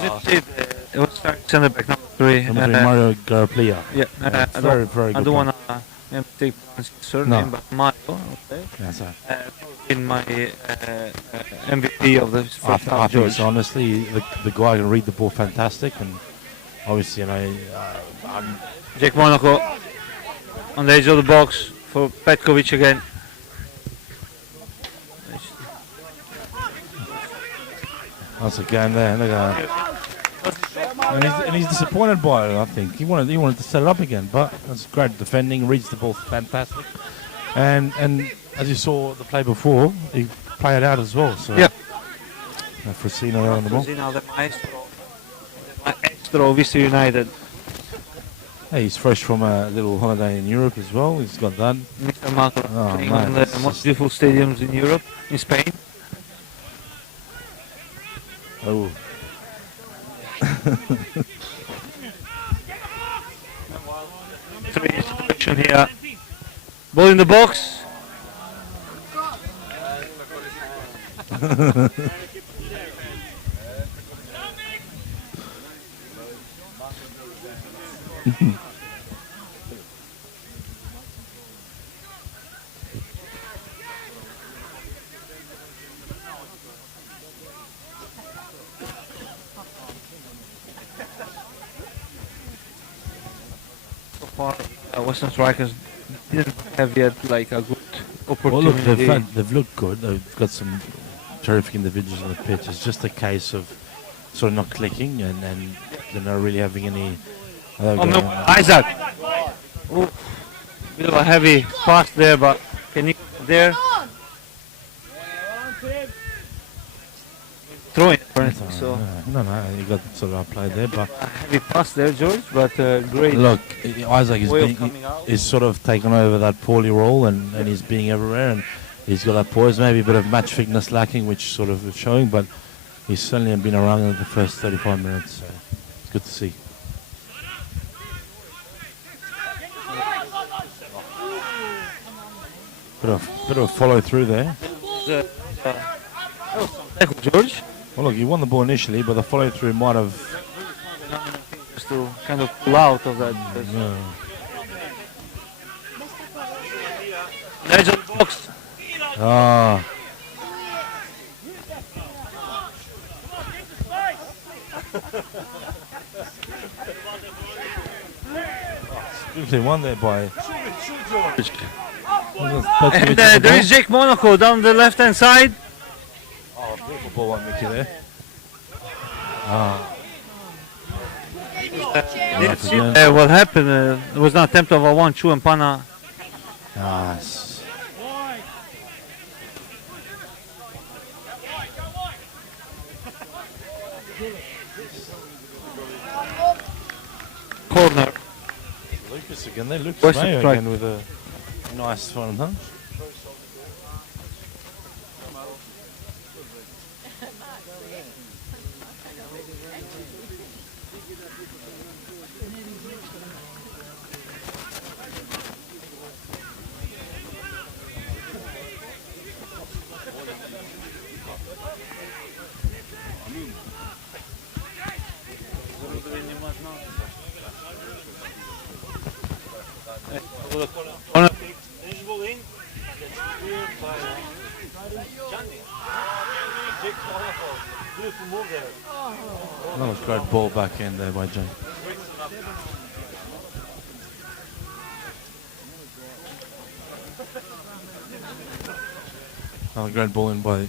It was center back number 3. Number 3, Mario Garaplia. Yeah, very, very good. I don't want to take surname, No. but Mario, okay. Yes, sir. In my MVP of the I, first I half, think George. so, honestly, the guy can read the ball fantastic, and obviously, you know, Jack Monaco on the edge of the box for Petkovic again. once again there, look at that. And he's disappointed by it. I think he wanted to set it up again, but that's great defending. Reads the ball fantastic, and as you saw the play before, he played it out as well. So Yep. Frosino there on the ball. Frosino, the maestro of Vista United. Hey, he's fresh from a little holiday in Europe as well. He's got that. Mr. Marco Oh, playing man, on the it's most just- beautiful stadiums in Europe, in Spain. Oh, Situation here. Ball in the box. So far, Western Strikers didn't have yet like a good well, look, opportunity. they've looked good. They've got some terrific individuals on the pitch. It's just a case of sort of not clicking, and they're not really having any. Oh no, Isaac! Ooh, bit of a heavy pass there, but can you there? Throwing apparently, so No, you got sort of outplayed there, but a heavy pass there, George, but great. look, Isaac way of coming out. is sort of taken over that poorly role, and he's being everywhere, and he's got that poise, maybe a bit of match fitness lacking, which sort of is showing, but he's certainly been around in the first 35 minutes, so it's good to see. Bit of follow through there. George, Well, look, he won the ball initially, but the follow through might have. just to kind of pull out of that. Edge of the box. Ah. Beautifully won there by. And there is Jake Monaco down the left hand side. Oh, beautiful ball by Mickey there. What happened? There was an attempt of a 1-2 and Pana. Nice. Corner. Lucas again there. Lucas Western Mayo strike. again with a nice one, huh? to the corner kick. Eligible in. That's cleared by Johnny. Big powerful. Beautiful move there. Another great ball back in there by Jane. Another great ball in by.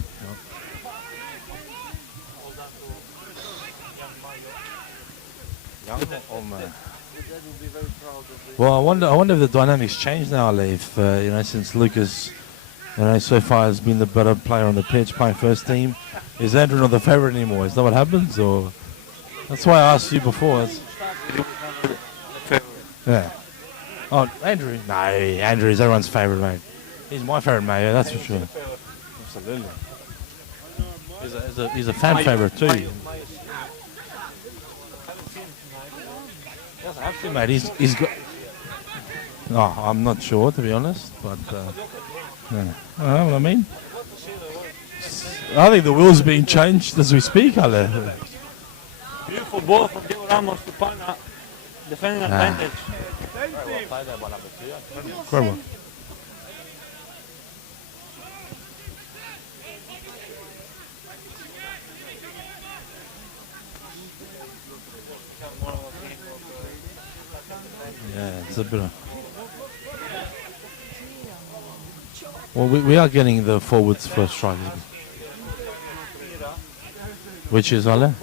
Oh man. Well, I wonder if the dynamics changed now, Leif. Since Lucas, so far has been the better player on the pitch, playing first team. Is Andrew not the favourite anymore? Is that what happens, or? That's why I asked you before. Yeah. Oh, Andrew? No, Andrew is everyone's favourite, mate. He's my favourite, mate. Yeah, that's for sure. Absolutely. He's a fan favourite too. He doesn't have to, mate. He's got. No, I'm not sure, to be honest, but yeah. I know what I mean. I think the wheel's being changed as we speak, Ale. Beautiful ball from Diego Ramos to Pana. Defending advantage. Incredible. Yeah, it's a bit of. Well, we are getting the forwards first strike, which is Ale.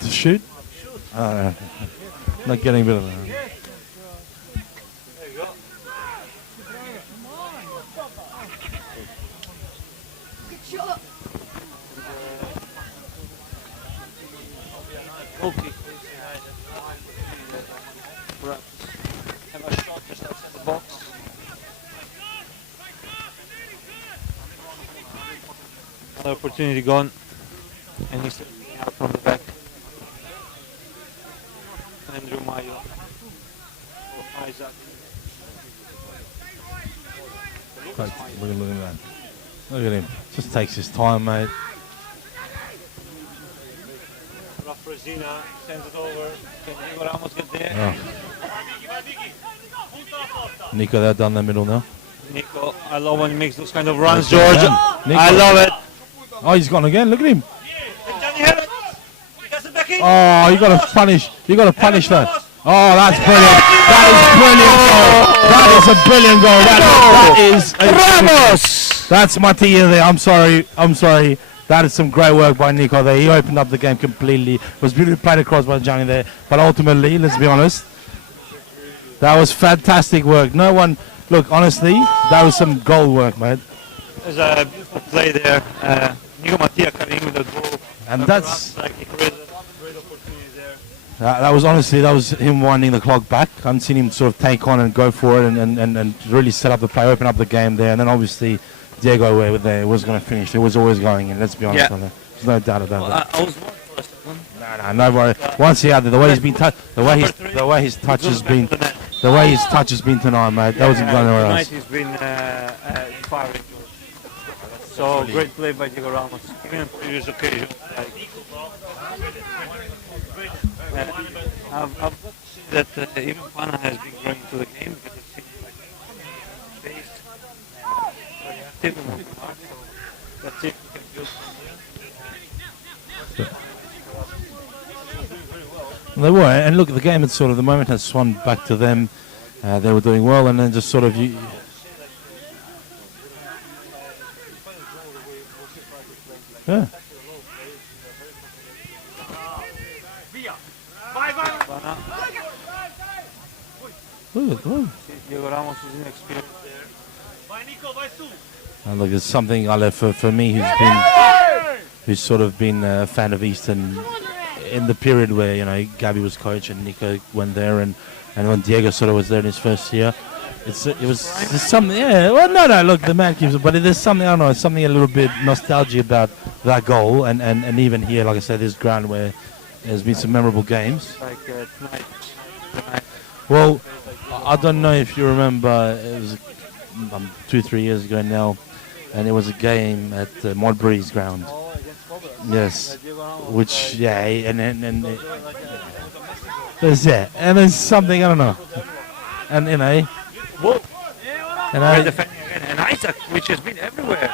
To shoot? Not getting a bit of that. There you go. Goal kick. Have a shot just outside the box. Another opportunity gone. And he's out from the back. Andrew Mayo. Isaac. Look at that. Look at him. Just takes his time, mate. Rough Resina sends it over. Can Diego Ramos get there? Oh. Nico there down the middle now. Nico, I love when he makes those kind of runs, George. Nico. I love it. Oh, he's gone again. Look at him. Johnny Herrera. He gets it back in. Oh, you got to punish. You got to punish that. Oh, that's brilliant. That is brilliant goal. That is a Ramos. That's Matia there. I'm sorry. That is some great work by Nico there. He opened up the game completely. It was beautifully played across by Johnny there. But ultimately, let's be honest, that was fantastic work. No one, look, honestly, that was some goal work, mate. There's a beautiful play there. Nico Matia coming in with the ball. And that's... Like he created a great opportunity there. That was him winding the clock back. I haven't seen him sort of take on and go for it and really set up the play, open up the game there. And then obviously Diego was going to finish. It was always going in, let's be honest. Yeah. There's no doubt about that. I was worried for a second. No worry. Once he had the way he's been the way his touch has been tonight, mate. That wasn't going anywhere else. Tonight he's been firing. So great play by Diego Ramos. Even on previous occasions. I've got to see that even Pana has been growing into the game because I've seen him based very active and working hard. So let's see if we can build from there. They were, and look, the game had sort of, the moment has swung back to them. They were doing well, and then just sort of yeah. Look. Diego Ramos is inexperienced there. And look, it's something I left for me who's sort of been a fan of Eastern in the period where Gabby was coach and Nico went there, and when Diego sort of was there in his first year. There's something, yeah. Well, no. Look, the man keeps it, but there's something, I don't know, something a little bit nostalgia about that goal, and even here, like I said, this ground where there's been some memorable games. Like tonight. Well, I don't know if you remember, it was 2-3 years ago now, and it was a game at Modbury's ground. Oh, against Cobra. Yes, which and there's something, I don't know, and Whoa. And Great defending again. And Isaac, which has been everywhere.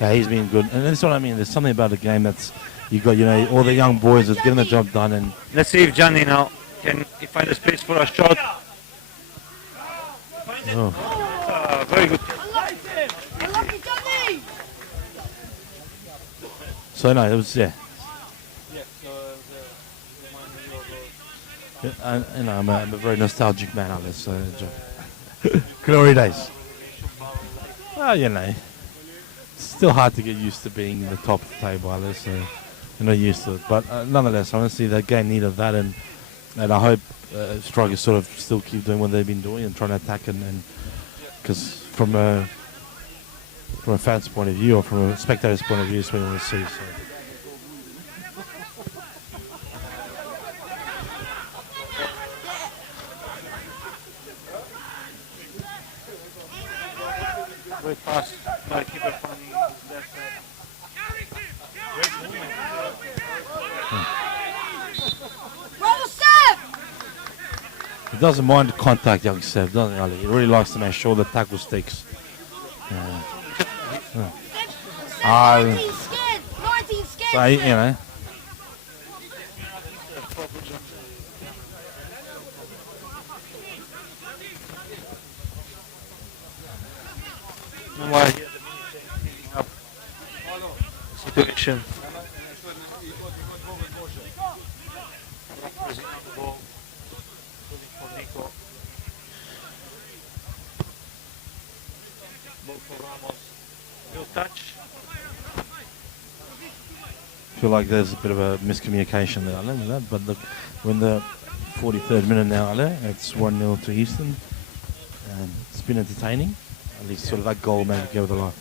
yeah, he's been good. And that's what I mean. There's something about the game that's you got, all the young boys that's getting the job done. And Let's see if Johnny now can he find a space for a shot. oh, Very good. so no, it was Yeah. I'm a very nostalgic man on this glory days. Well, it's still hard to get used to being in the top of the table, Alice. So you're not used to it, but nonetheless, honestly, that game needed that, and I hope strikers sort of still keep doing what they've been doing and trying to attack, and because from a fan's point of view or from a spectator's point of view, it's what we want to see. So. Great pass by keeper from that He doesn't mind the contact, young Seb, doesn't he, Ali? He really likes to make sure the tackle sticks. So, Meanwhile, here the up situation. Touch. I feel like there's a bit of a miscommunication there, Ali, with that. But look, when the 43rd minute now, Ali, it's 1-0 to Easton. It's been entertaining. At least sort of that goal made it go the line.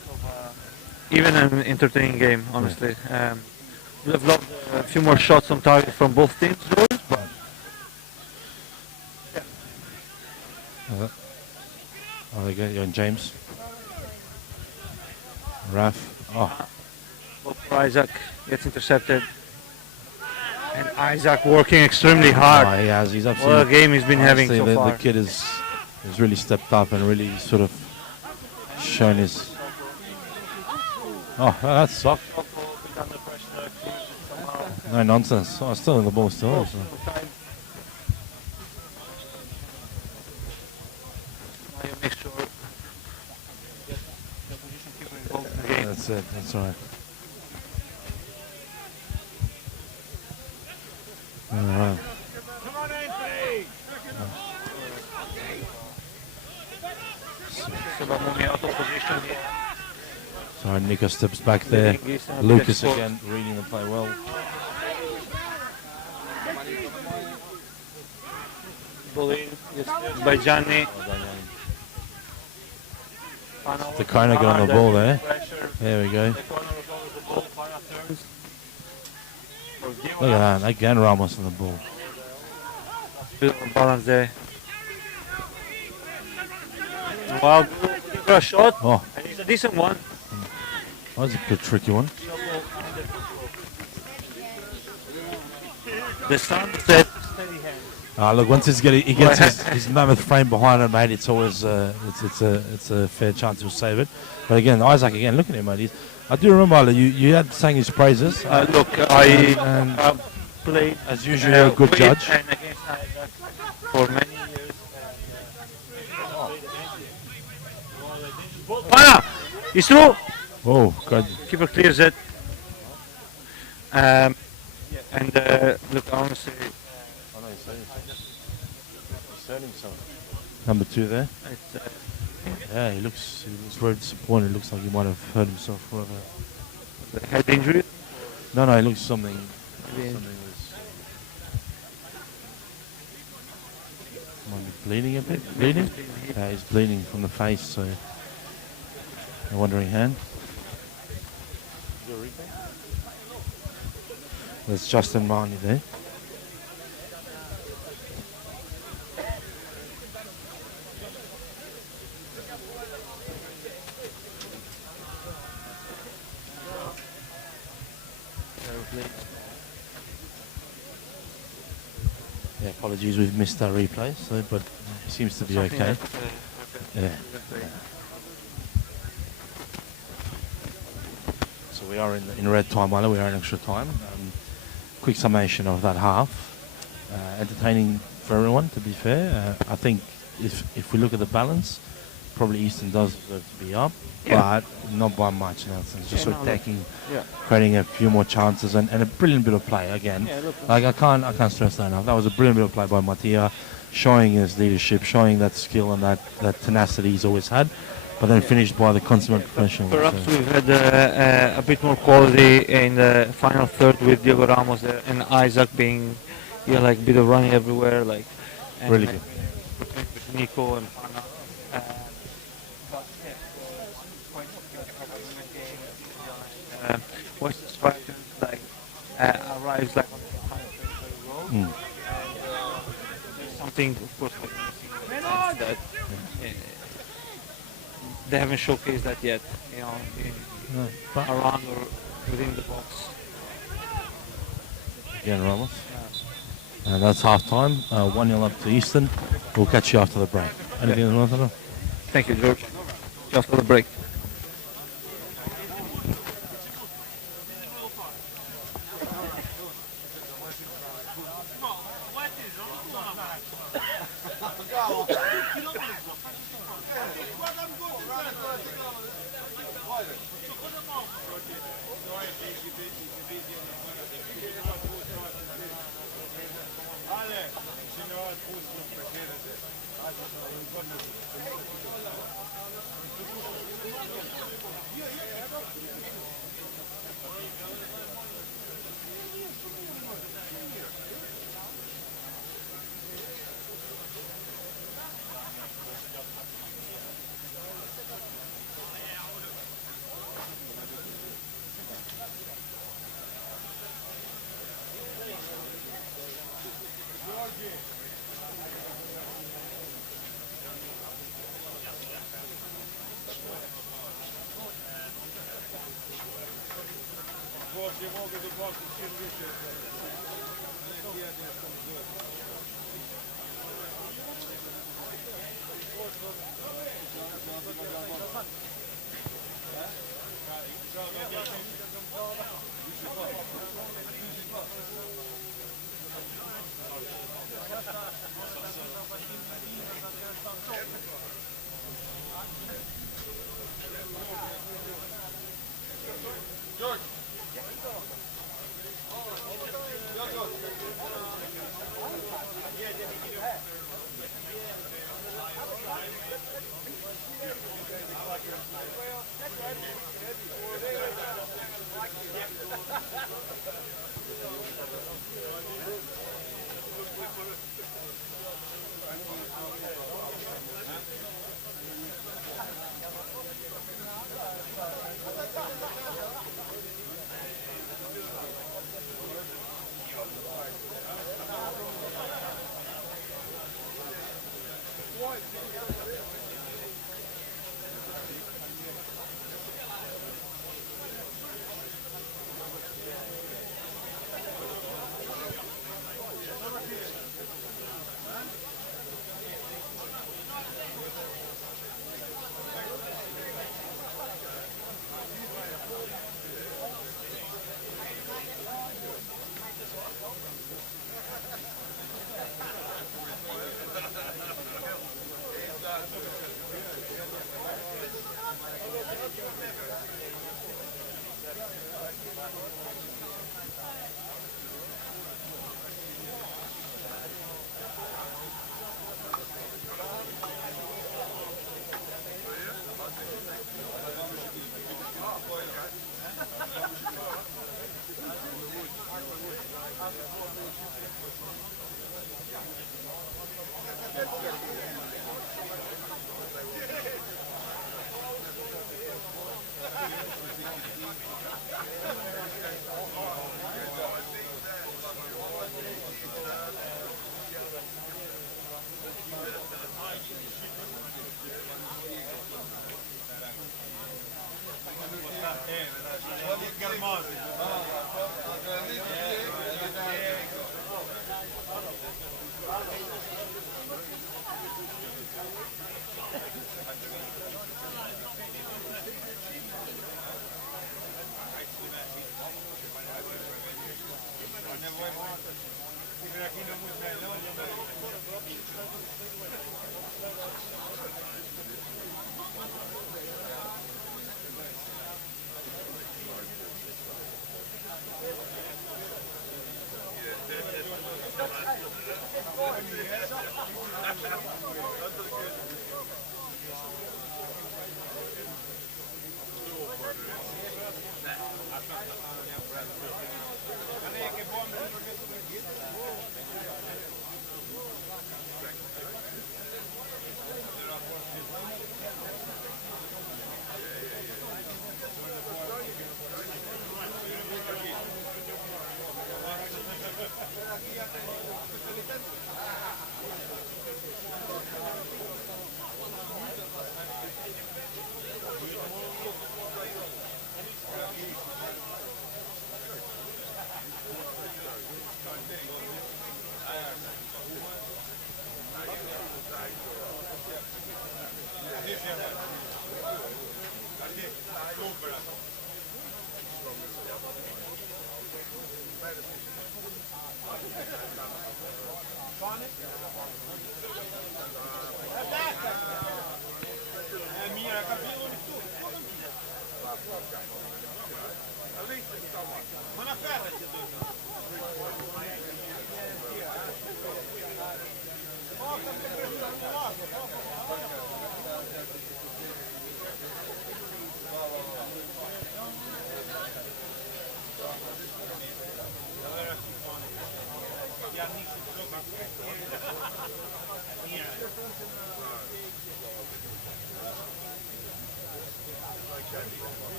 Even an entertaining game, honestly. Would have loved a few more shots on target from both teams, but Oh, there you go. You're on James. Raf. Oh, Both for Isaac gets intercepted. And Isaac working extremely hard. he has. He's What a absolutely. game he's been having honestly, so the far. kid has really stepped up and really sort of shown his. Oh, that sucked. No nonsense. Oh, still in the ball, still. So. Make sure That's it. That's right. All right. Come on, Anthony! Sabamuni out of position here. So Nico steps back there. Lucas again reading the play well. Ball in, by Gianni. The corner get on the ball there. There we go. Look at that. Again, Ramos on the ball. Bit of balance there. Wow, a shot. Oh, And it's a decent one. that was a good tricky one. The sun said, Look, once he gets his mammoth frame behind him, mate, it's always it's a fair chance he'll save it. But again, Isaac again, look at him, mate. I do remember Ali, you had sang his praises. look, I and played as usual, you're a good with judge. and against Isaac for many years. Wow, he's through. Oh, God. Keeper clears it. And look, honestly, Number 2 there. it's, Yeah, he looks very disappointed. Looks like he might have hurt himself. Whatever. head injury. No, he looks something. Something was. Might be bleeding a bit. Bleeding? Yeah, he's bleeding from the face, so. A wandering hand. There's Justin Marnie there. Yeah, apologies, we've missed our replay, so, but it seems to be okay. Yeah. So we are in red time, Milo. We are in extra time. Quick summation of that half. Entertaining for everyone, to be fair. I think if we look at the balance, probably Eastern does deserve to be up, but not by much. It's just sort of taking, creating a few more chances, and a brilliant bit of play again. Like I can't stress that enough. That was a brilliant bit of play by Mattia, showing his leadership, showing that skill and that tenacity he's always had, but then finished by the consummate professional. Perhaps we've had a bit more quality in the final third with Diego Ramos and Isaac being, like a bit of running everywhere, like really good. With Nico and Pana. Western Spartans arrives like on the time road. There's something, of course, like that they haven't showcased that yet, around or within the box. Again, Ramos. And that's half time. 1-0 up to Eastern. We'll catch you after the break. Anything else you want to know? Thank you, George. Just for the break.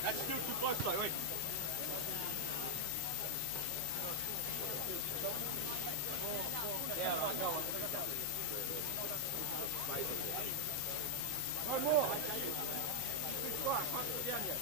That's still too close though, wait. No more. Too far, can't sit down yet.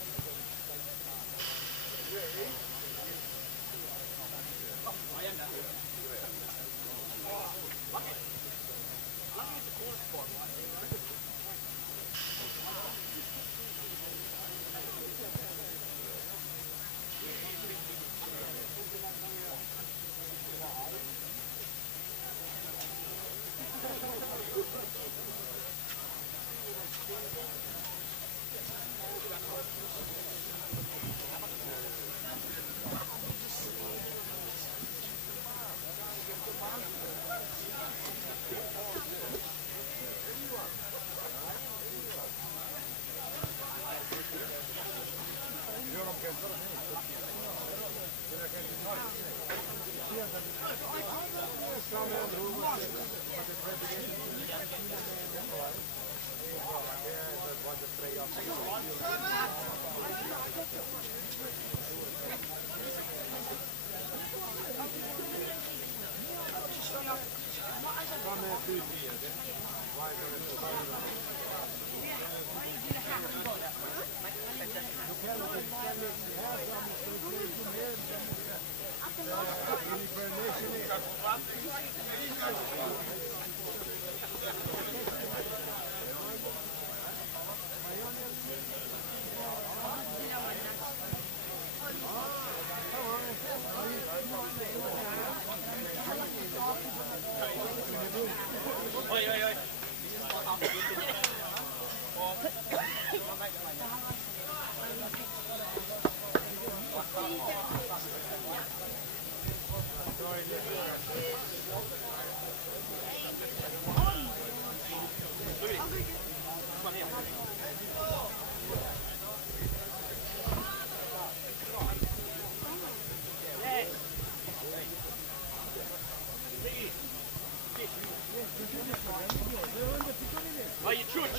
Oh, you chew it.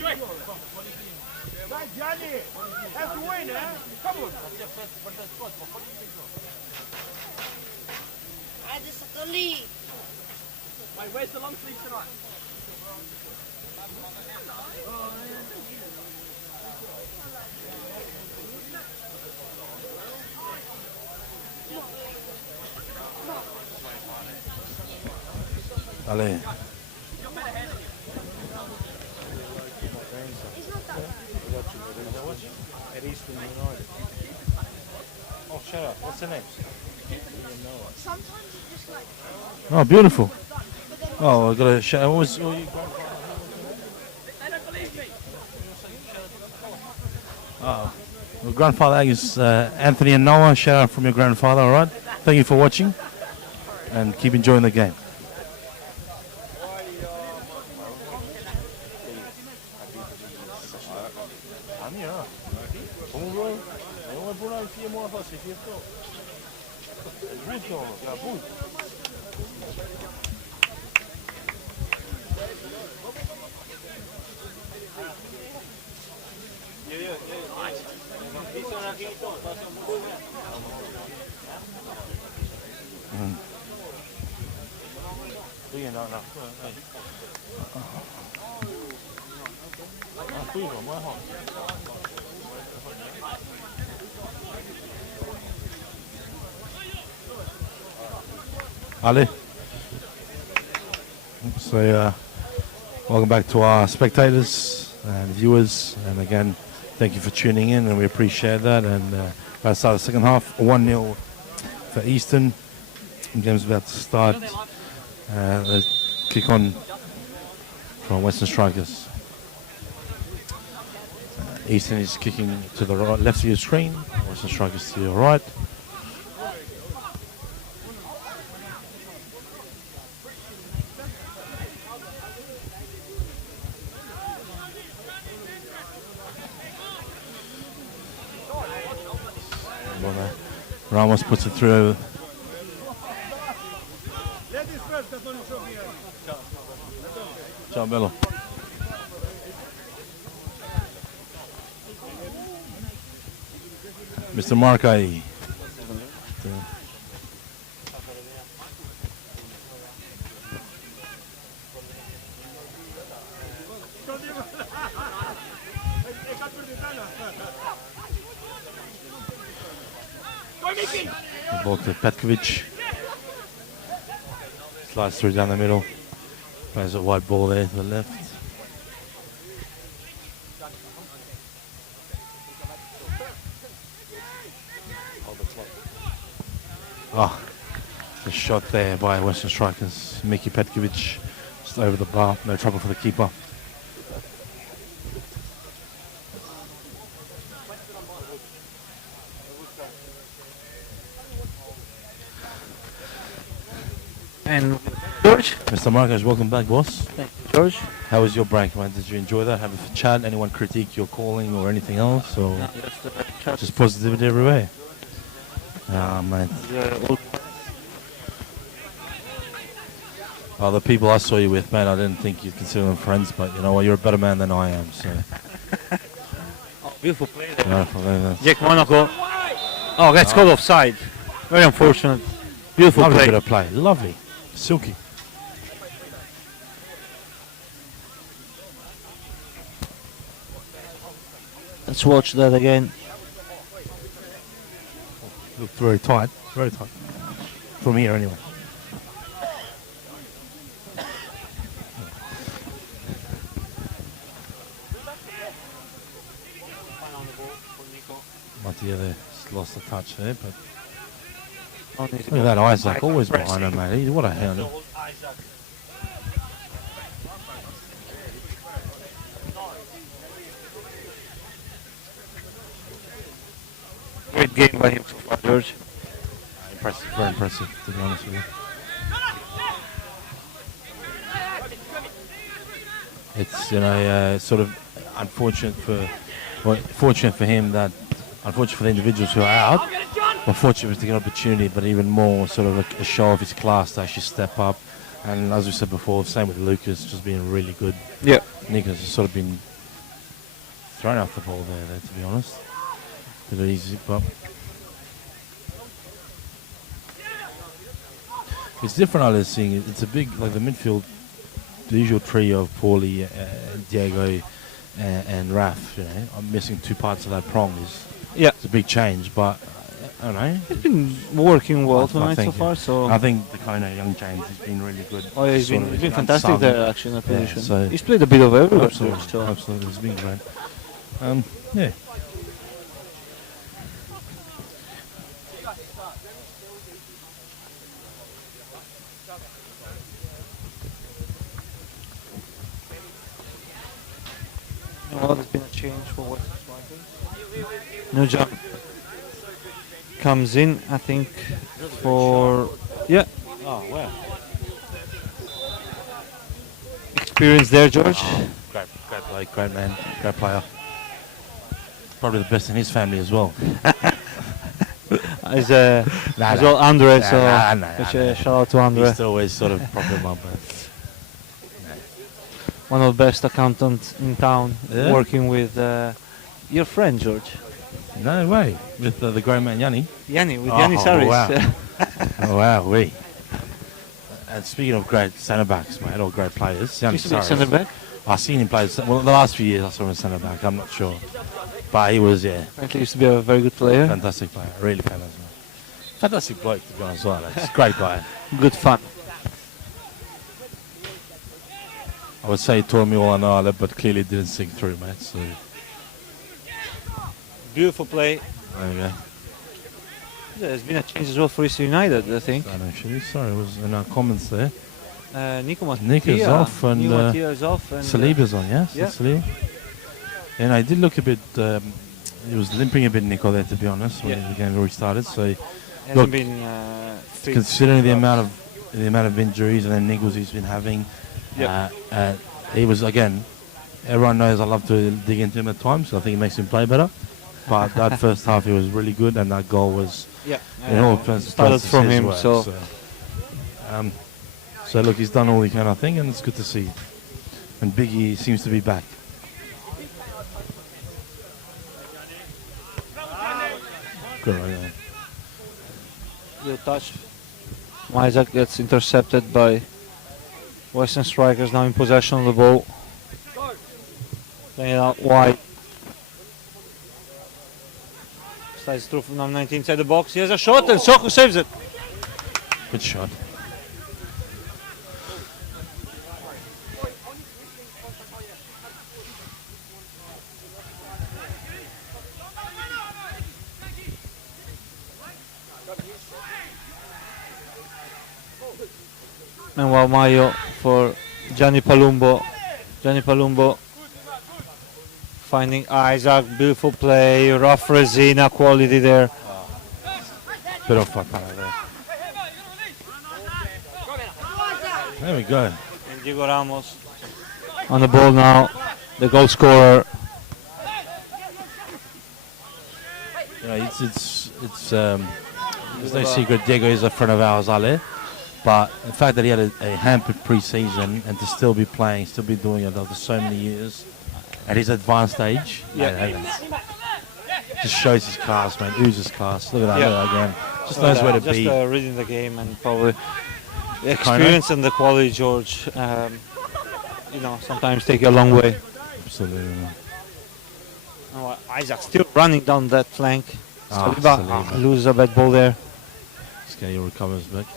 Right, Johnny. That's the win, eh? Come on. Ada sekali. Wait, where's the long sleeve tonight? Ale. At Eastern United. Oh, shut up. What's the name? Sometimes it just like. Oh, beautiful. Oh, I got a shout. What was? They don't believe me. Well, grandfather is Anthony and Noah. Shout out from your grandfather. All right. Thank you for watching, and keep enjoying the game. Ali. So, welcome back to our spectators and viewers. And again, thank you for tuning in, and we appreciate that. And about to start the second half, 1-0 for Eastern. The game's about to start. Let's kick on from Western Strikers. Easton is kicking to the right, left of your screen. Western Strikers to your right. Ramos puts it through. Ciao bello. Mr. Markai. The ball to Petkovic. Slides through down the middle. Plays a white ball there to the left. Oh, the shot there by Western Strikers. Miki Petkovic just over the bar. No trouble for the keeper. And George? Mr. Marcos, welcome back, boss. Thank you, George. How was your break, man? Did you enjoy that? Have a chat? Anyone critique your calling or anything else? Or No, just positivity everywhere? Ah, man. Oh, the people I saw you with, man, I didn't think you'd consider them friends, but you know what? You're a better man than I am, so. Beautiful play there. Beautiful, Jack Monaco. Oh, that's called offside. Very unfortunate. Beautiful lovely play. bit of play. Lovely. Silky. Let's watch that again. Looked very tight. Very tight. From here, anyway. Mattia there lost the touch there, but look at that Isaac, always behind him, mate. What a hound. Great game by him so far, George. Impressive, very impressive, to be honest with you. It's, you know, sort of unfortunate for, well, fortunate for him that, unfortunate for the individuals who are out, but fortunate to get an opportunity, but even more sort of a show of his class to actually step up. And as we said before, same with Lucas, just being really good. Yeah. Nico's has sort of been thrown off the ball there, to be honest. Bit easy, but it's different. I was seeing it. It's a big, like the midfield, the usual trio of Paulie, Diego, and Raf. You know, I'm missing two parts of that prong. It's a big change, but I don't know. He's been working well tonight so think, far. So I think the kind of young James has been really good. oh, yeah, he's been fantastic unsung. there actually in that Yeah, position. so He's played a bit of everywhere. absolutely, So. absolutely, it's been great. Yeah. Well, there's been a change for Western Strikers. No jump comes in, I think, for Oh wow. experience there, George. Oh, great bloke, great man, great player. Probably the best in his family as well. As well, Andre. So shout out to Andre. He's still always sort of prop him up. One of the best accountants in town, Yeah? working with your friend George. No way. With the great man Yanni. Yanni, with Yanni Saris. Wow. Oh wow, we. And speaking of great centre backs, mate, or great players, Yanni Used to be Saris. centre back. I've seen him play. Well, the last few years I saw him centre back. I'm not sure, but he was Apparently used to be a very good player. fantastic player, really fantastic. Fantastic bloke to be honest. Well, he's a great guy. Good fun. I would say he told me all I know, but clearly didn't sink through, mate. So Beautiful play. there you go. There's been a change as well for East United, I think. Actually, sorry, it was in our comments there. Nico Nick is off and Mattia is off. And Saliba's on, yes? yeah. Saliba. And I did look a bit. He was limping a bit, Nico, there, to be honest, when Yeah. the game already started. So, Hasn't look, been fit considering the for us. amount of injuries and then niggles he's been having, Yeah. he was again. Everyone knows I love to dig into him at times, so I think it makes him play better. But that first half, he was really good, and that goal was Yeah. in all purposes started from his him, work, so so look, he's done all he can, I think, and it's good to see. And Biggie seems to be back. Good, right, good touch. Isaac gets intercepted by Western Strikers, now in possession of the ball. Playing it out wide. Slides through from number 19 inside the box. He has a shot and Soko saves it. Good shot. Meanwhile, Mayo for Gianni Palumbo. Gianni Palumbo finding Isaac. Beautiful play. Rough Resina quality there. Bit off Papara there. There we go. And Diego Ramos on the ball now. The goal scorer. Yeah, it's there's no secret Diego is a friend of ours, Ale. But the fact that he had a hampered pre-season and to still be playing, still be doing it after so many years at his advanced age, just shows his class, man. Oozes class. Look at that, Yeah. look at that again. Just knows where to just be. reading the game and probably the experience and the quality, George. Sometimes take you a long way. Absolutely. Isaac still running down that flank. Saliba Saliba. loses a bad ball there. Scale recovers back.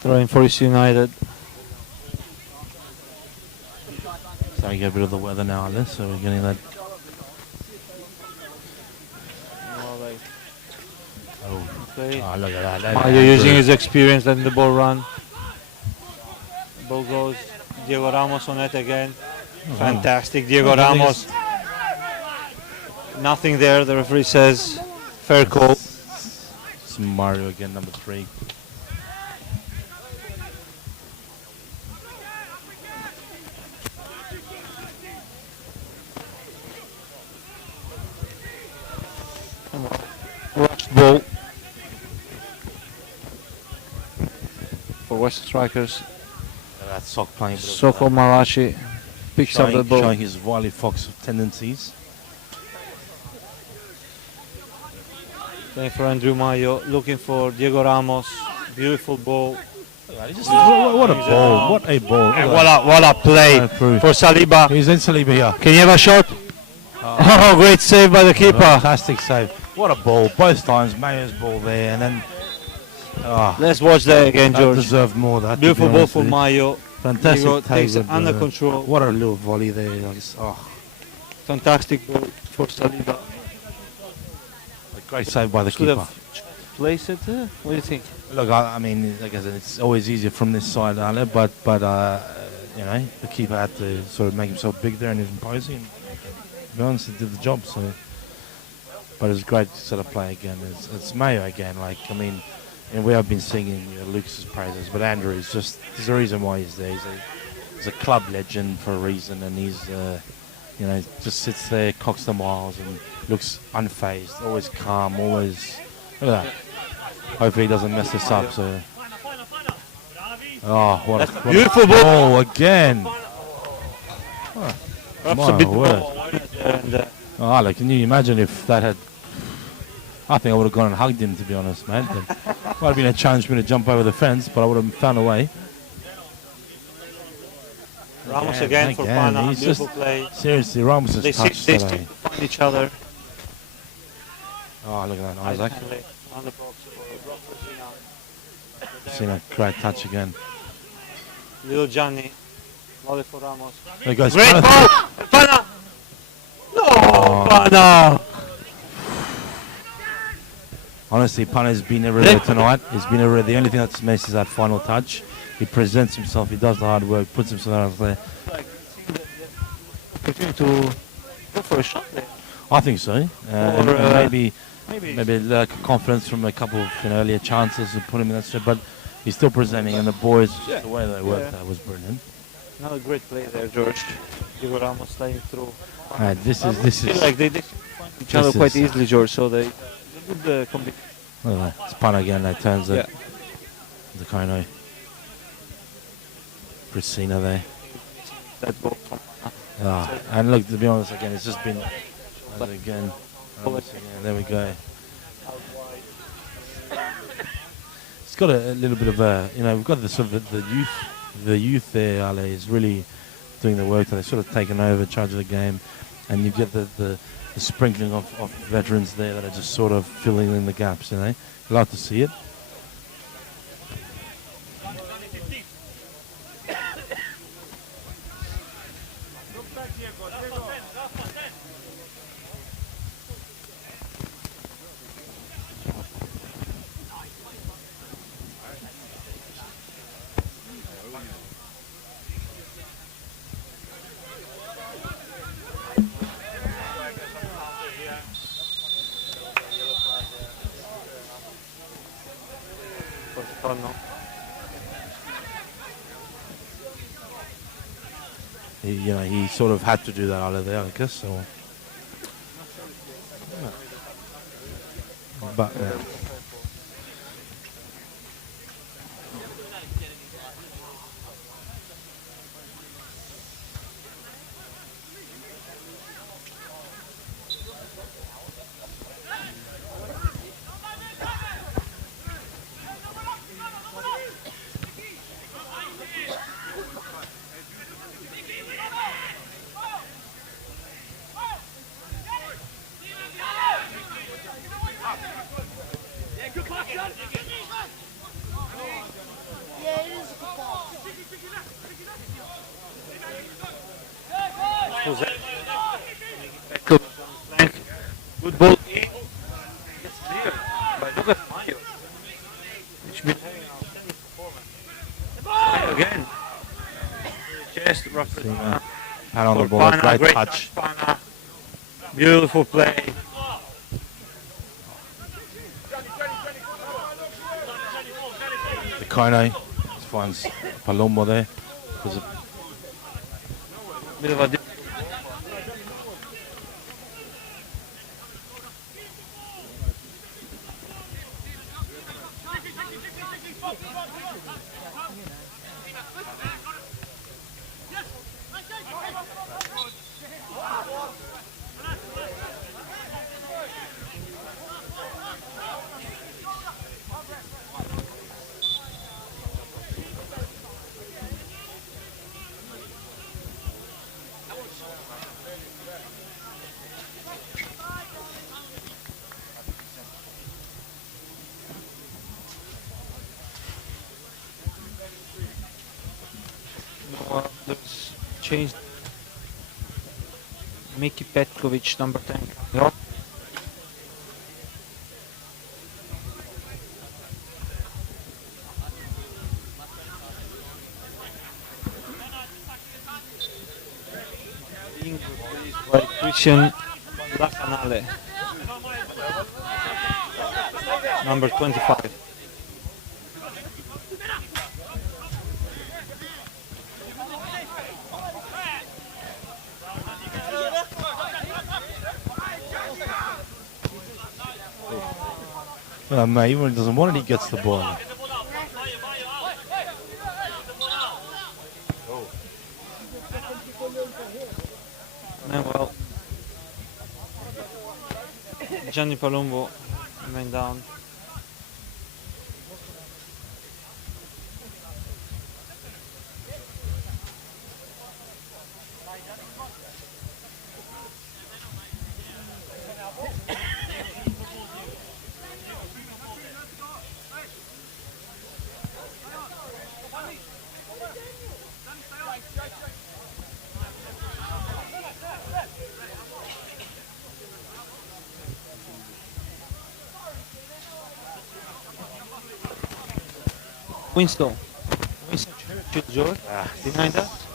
Throwing for East United. Starting to get rid of the weather now, Ale, so we're getting that. Okay. Oh, look at that. Mario using his experience, letting the ball run. Ball goes. Diego Ramos on it again. Fantastic, Diego Ramos. Nothing there, the referee says. Fair call. It's Mario again, number 3. Rushed ball for West Strikers. That sock playing. Soko Marashi picks up the ball. Showing his Wiley Fox tendencies. Playing for Andrew Mayo, looking for Diego Ramos. Beautiful ball. What a ball! What a ball! And what a play for Saliba. He's in Saliba here. Can you have a shot? Oh, great save by the keeper. Fantastic save. What a ball. Both times, Mayo's ball there, and then... Let's watch that again, George. That deserved more of that. Beautiful ball for Mayo. Fantastic. Diego takes it under control. What a little volley there. Fantastic ball for Saliba. A great save by the Could keeper. have placed it. What do you think? Look, I mean, like I said, it's always easier from this side, Ale, but the keeper had to sort of make himself big there and he was imposing. To be honest, he did the job. So, but it's great to sort of play again. It's Mayo again. And we have been singing Lucas's praises, but Andrew is just, there's a reason why he's there. He's a club legend for a reason, and he's, just sits there, cocks the miles, and looks unfazed, always calm, always, look at that. Hopefully he doesn't mess this up, so. Oh, what a beautiful ball again. Perhaps a bit word. more. Look, can you imagine if that had, I think I would have gone and hugged him, to be honest, man. It might have been a challenge for me to jump over the fence, but I would have found a way. Ramos again for Pana. He's Beautiful just, play. seriously, Ramos has touched They today. find each other. Oh, look at that, Isaac. On the box for Seen a great touch again. Little Johnny Lovely for Ramos. There goes Great Pana. ball! Pana! No! Pana! Honestly, Pana's been everywhere tonight. He's been everywhere. The only thing that's missed is that final touch. He presents himself. He does the hard work. Puts himself out there. Opportunity to go for a shot there. I think so. And maybe Maybe. like confidence from a couple of earlier chances to put him in that step. But he's still presenting, and the boys, the way they worked, that was brilliant. Another great play there, George. Diego Ramos sliding through. This I is. feel like they find each other this quite is- easily, George. So they good combination. Look at that. It's Pana again. That turns Yeah. the Kono. Priscina there. That goal from And look, to be honest, again, it's just been again. There we go. It's got a little bit of a, we've got the sort of the youth there. Ale is really doing the work. They've sort of taken over charge of the game, and you get the sprinkling of veterans there that are just sort of filling in the gaps. You like to see it. He sort of had to do that out of there, I guess. Or, but Yeah, it is a good ball. Good ball in. It's clear. But look at Mayo. It's been having an outstanding performance. Mayo again. Chest, rough. hand on the ball, Pana, great touch. Pana. Beautiful play. The Kono finds Palombo there. There's a Bit of a there's changed. Miki Petkovic, number 10. Yep. Being replaced by Christian Lacanale, number 25. mate, even when he doesn't want it, he gets the ball. Well, Gianni Palumbo remained down. Winston. Winston George. Behind us.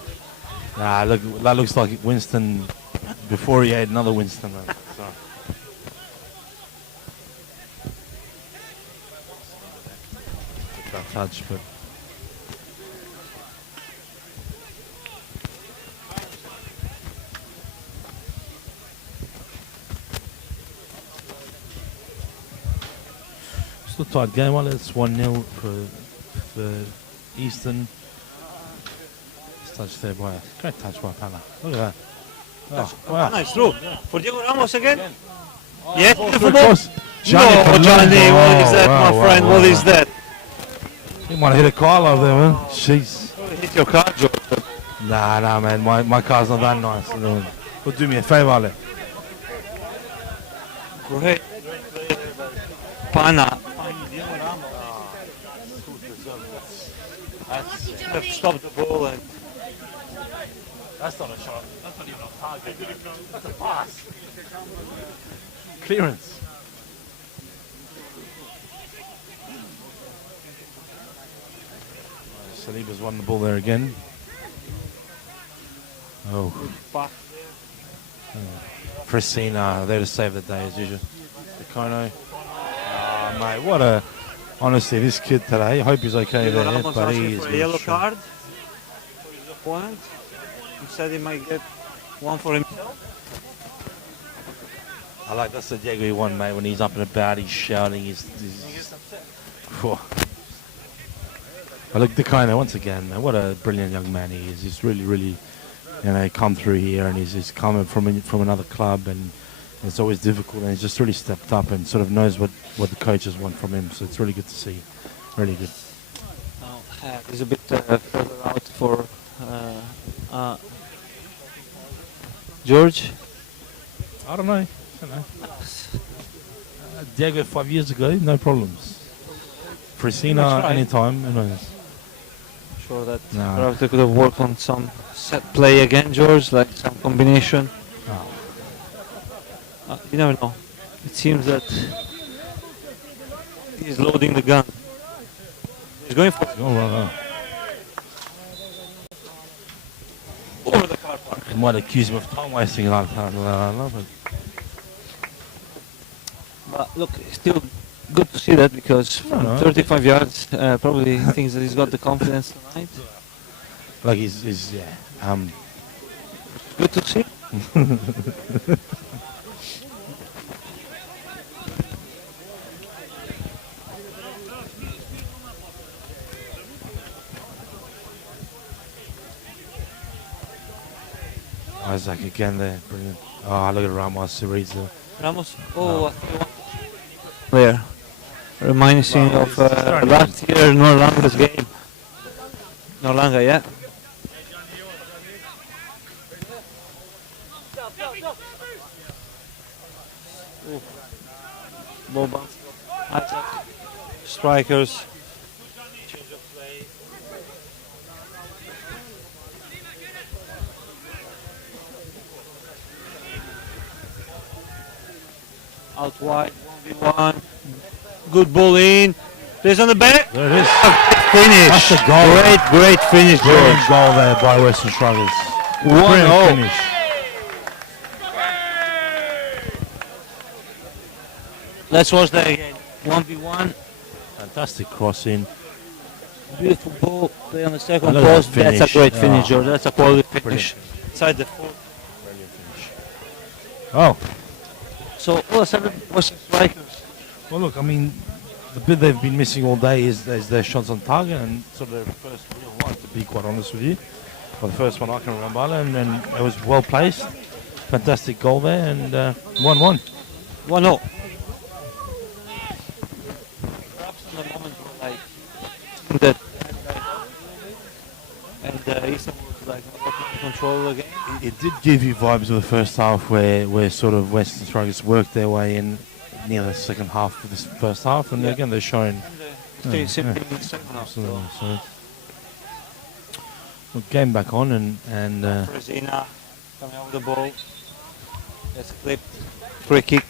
Nah, look, that looks like Winston before he had another Winston. Man. So. That touch, but still a tight game. Well, it's 1-0 for Eastern. Touch there by great touch by Pala. Look at that. Oh, wow. Nice through. For Diego Ramos again. Yeah, Through beautiful ball. across. Johnny No, Colombo. Johnny, what is that, wow, my friend? wow, What wow. is that? You might have hit a car over there, man. Jeez. Hit your car, George. Nah, man. My car's not that nice. Well, do me a favor, Ale. Great. Pana. Have stopped the ball and That's not a shot. That's not even a target. That's a pass. Clearance. Saliba's won the ball there again. Oh. Fresina there to save the day as usual. Kono. Oh, mate, what a... Honestly, this kid today, I hope he's okay Diego there, Ramos but he asking is for a yellow strong. card for his opponent. He said he might get one for himself. I like that's the Diego he won, mate. When he's up and about, he's shouting. He's Whew. But look, Decano once again, man. What a brilliant young man he is. He's really, come through here, and he's coming from another club, and it's always difficult. And he's just really stepped up and sort of knows what the coaches want from him. So it's really good to see. Really good. He's a bit further out for George. I don't know. Diego 5 years ago, no problems. Fresina right. anytime, who knows? Sure that No. perhaps they could have worked on some set play again, George, like some combination. You never know. It seems that he's loading the gun. He's going for Oh, right. over the car park. You might accuse him of time wasting like that. I love it. But look, it's still good to see that because from no. 35 yards, probably thinks that he's got the confidence tonight. Like he's Good to see. Isaac again there, brilliant. Oh, look at Ramos, he reads the... Ramos, there. Reminds me of last year Norlanga's game. Norlanga, yeah. Ball bounce. Isaac. Strikers. Change of play. Out wide, 1v1. Good ball in. Plays on the back. There it is. Finish. That's the goal. Great finish, Brilliant George. goal there by Western Strugglers. 1-0. Finish. Let's watch that again. 1v1. Fantastic cross in. Beautiful ball. Play on the second Look at post. that That's a finish. great finish, Oh. George. That's a quality finish. Brilliant. Inside the foot. Brilliant finish. Oh, So all of a sudden, Western Strikers. well look, I mean, the bit they've been missing all day is their shots on target and sort of their first real one, to be quite honest with you. Well, the first one I can remember, and it was well placed. Fantastic goal there, and 1-1. 1-0. Perhaps in the moment were like that, and Eastern was like not in control of the game. It did give you vibes of the first half where sort of Western Strikers worked their way in near the second half of this first half, and again they're showing Stay simply in the second half. absolutely. So Game back on and Resina coming over the ball. It's clipped. Free kick.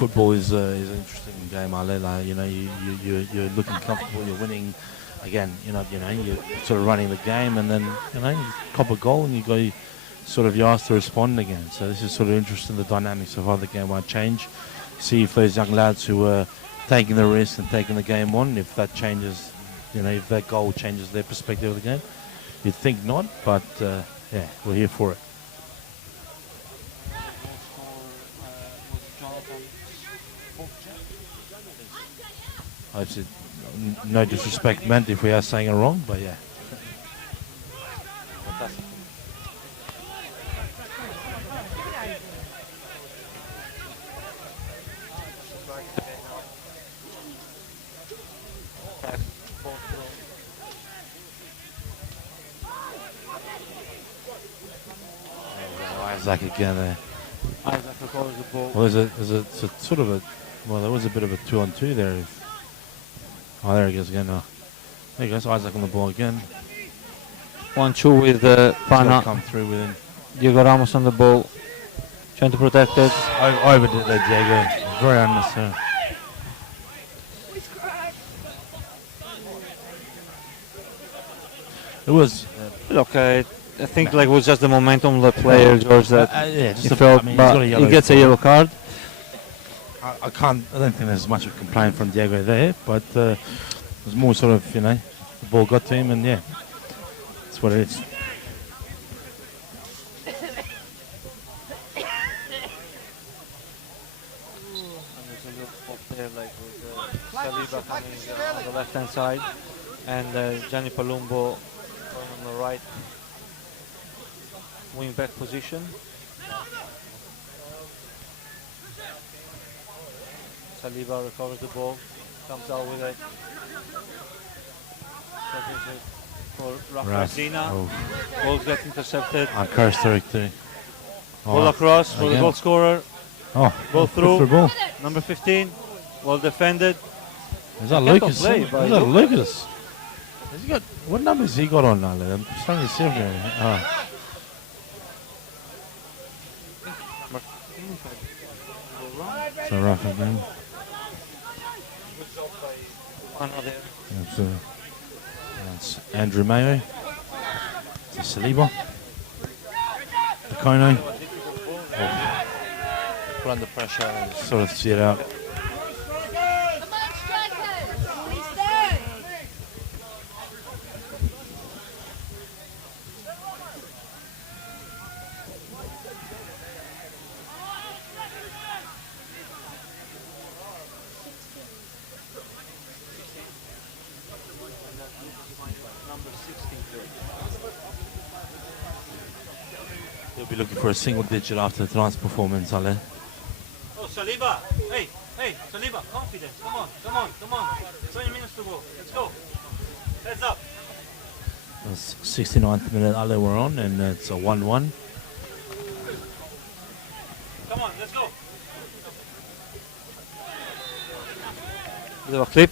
football is an interesting game, Ale. Like, you know, you're looking comfortable, you're winning. Again, you're sort of running the game, and then you cop a goal and you're asked to respond again. So this is sort of interesting. The dynamics of how the game might change. See if those young lads who are taking the risk and taking the game on, if that changes, if that goal changes their perspective of the game. You'd think not, but yeah, we're here for it. I've said no disrespect meant if we are saying it wrong, but yeah. Fantastic. Isaac again there. Isaac recovers the ball. Well, there was a bit of a 2-on-2 there. Oh, there he goes again now. There he goes, Isaac on the ball again. 1-2 with Pana. Come through with him. Diego Ramos on the ball. Trying to protect it. Overdid that, Diego. Very unnecessary. It was... Look, I think it was just the momentum of the player, George, that he felt, but he gets a yellow card. I don't think there's much of a complaint from Diego there, but it was more sort of, the ball got to him, and yeah, that's what it is. Saliba coming on the left-hand side, and Gianni Palumbo going on the right wing-back position. Saliba recovers the ball, comes out with it. For Rafa Zina. Ball gets intercepted. Uncharacteristic. Ball across for the goal scorer. Oh, ball through. Ball. Number 15. Well defended. Is that Lucas? Is that Lucas? Has he got, what number has he got on now? I'm trying to see if so rough again. That's Andrew Mayo. It's Saliba. Kono. Put under pressure and sort of see it out. He'll be looking for a single digit after tonight's performance, Ale. Oh, Saliba! Hey, Saliba, confidence. Come on. 20 minutes to go. Let's go. Heads up. That's 69th minute, Ale, we're on, and it's a 1-1. Come on, let's go. Little clip.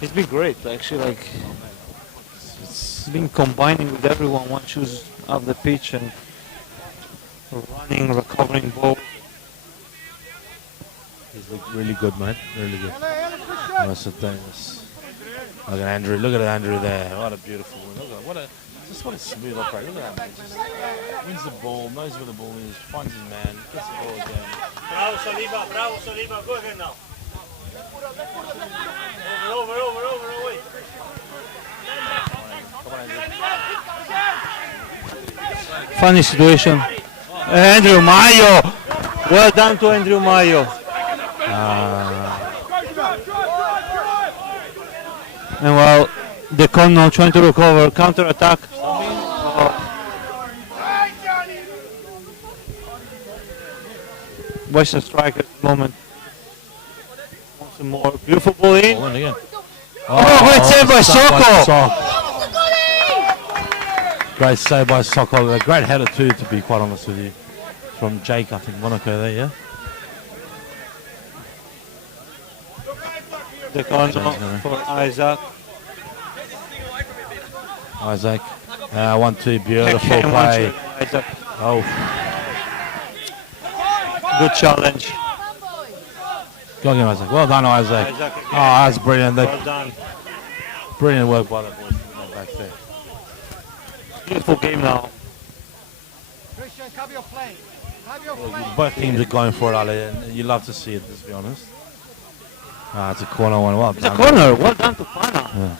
He's been great, actually. It's been combining with everyone. One shoes off the pitch and running, recovering ball. He's looked really good, mate. Really good. Look at Andrew. Look at Andrew there. What a beautiful one. Look at what a smooth operator. Look at that, man. Just wins the ball, knows where the ball is, finds his man, gets the ball again. Bravo, Saliba. Go ahead now. Over, wait. Funny situation. Andrew Mayo. Well done to Andrew Mayo. And while the corner trying to recover, counter attack. Western strike at the moment. Once more. Beautiful ball in. Ball in again. Great save by Soko. Great save by Soko. A great header too, to be quite honest with you. From Jake, I think, Monaco there, yeah? The corner for Isaac. Isaac. 1-2, beautiful Backhand play. one-two, Isaac. Oh, Good challenge. go again, Isaac. Well done, Isaac. Isaac Oh, again. that's brilliant. Well done. Brilliant work by the boys back there. Beautiful game now. Christian, have your plane. Have your plane. Both teams are going for it, Ali, and you love to see it, to be honest. It's a corner one. Well It's a done. corner. Well done to Pana. Yeah.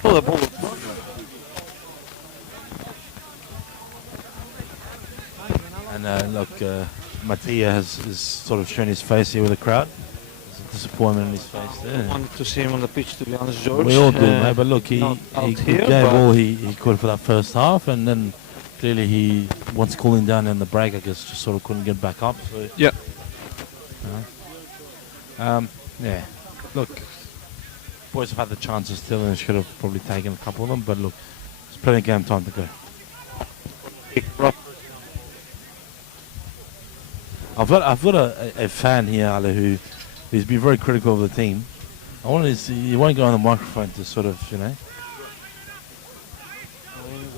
Pull the ball. And look, Mattia has sort of shown his face here with the crowd. There's a disappointment in his face there. Wanted to see him on the pitch, to be honest, George. We all do, mate. But look, he not out gave here, all he could for that first half, and then clearly he, once cooling down in the break, I guess, just sort of couldn't get back up. So, Yeah. yeah. Look, boys have had the chances still, and should have probably taken a couple of them. But look, there's plenty of game time to go. I've got a fan here, Ali, who's been very critical of the team. I want to see, you won't go on the microphone to sort of, you know.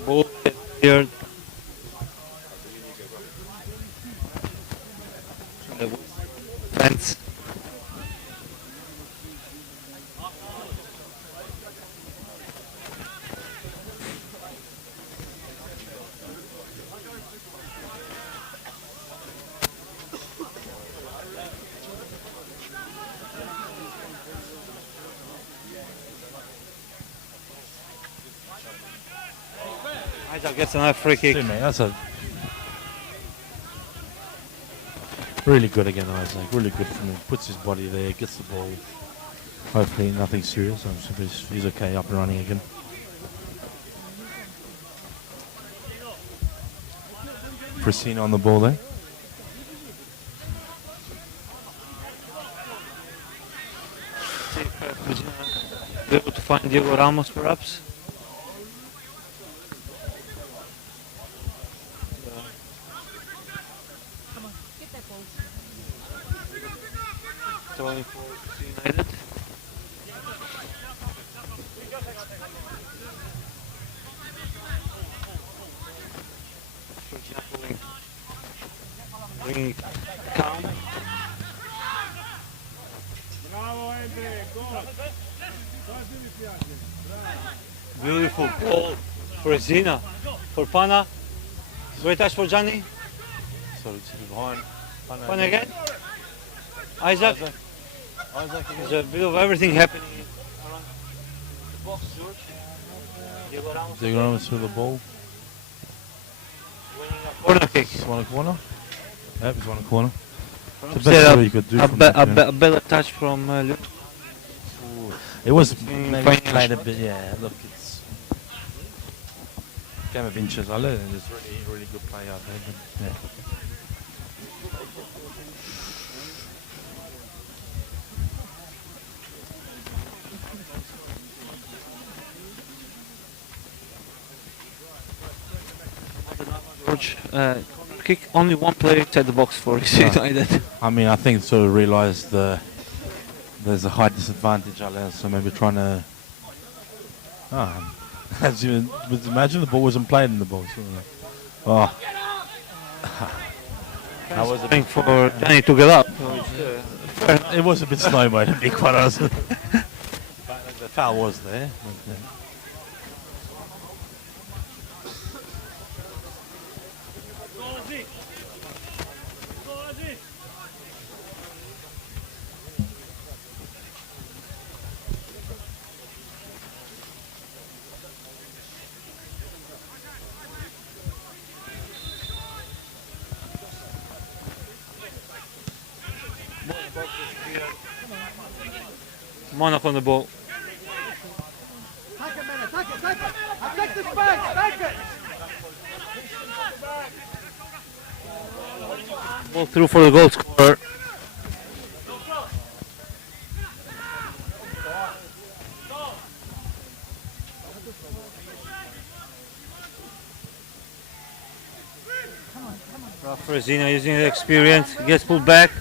Ball here. Fence. Isaac gets another free kick. See, mate, that's a really good again, Isaac. Really good from him. Puts his body there, gets the ball. Hopefully nothing serious. I'm sure he's okay, up and running again. Pristine on the ball there. Be able to find Diego Ramos, perhaps. Throwing for United. For example, bringing calm. Bravo, Andre, go! Beautiful goal for Zina, for Pana. Great touch for Johnny. Sorry, to be behind. Pana again. Isaac. There's a bit of everything happening around the box, George. Diego Ramos Diego Ramos with the ball. winning a corner kick. Just one a corner. Yep, he's one a corner. It's the Say best a- throw you could do from that, you know. a better touch from Luke. It was Mm, maybe fine. played a bit, yeah, look, it's game of inches. I learned there's really good play out there, but yeah. George, corner kick, only one player inside the box for United. I mean, I think sort of realised there's a height disadvantage out there, so maybe trying to. As you would imagine, the ball wasn't played in the box. Oh, that was a Waiting for Johnny to get up. it was a bit slow mo, to be quite honest. But the foul was there. But, Monaco on the ball. this back, back it. Ball through for the goal scorer. Fresina using the experience, gets pulled back.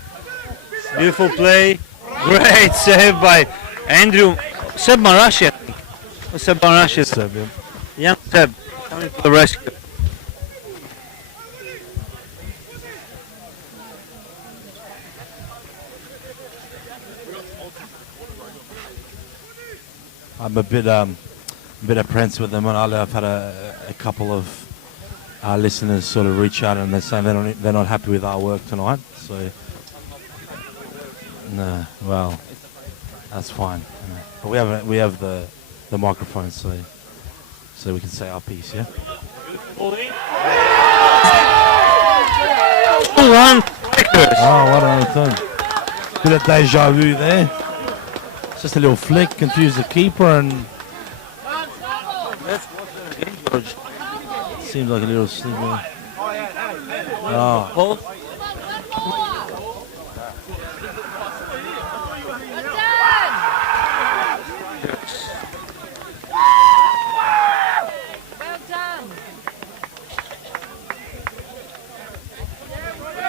Beautiful play. Great save by Andrew. Seb Marashi. Seb Marashi. Seb, yeah. Young Seb coming to the rescue. I'm a bit apprehensive with them. I've had a couple of listeners sort of reach out and they're saying they're not happy with our work tonight. So, no, well, that's fine. But we have the microphone, so we can say our piece. Yeah. Oh, what another thing! Bit of deja vu there. It's just a little flick, confused the keeper, and seems like a little slippery. Oh.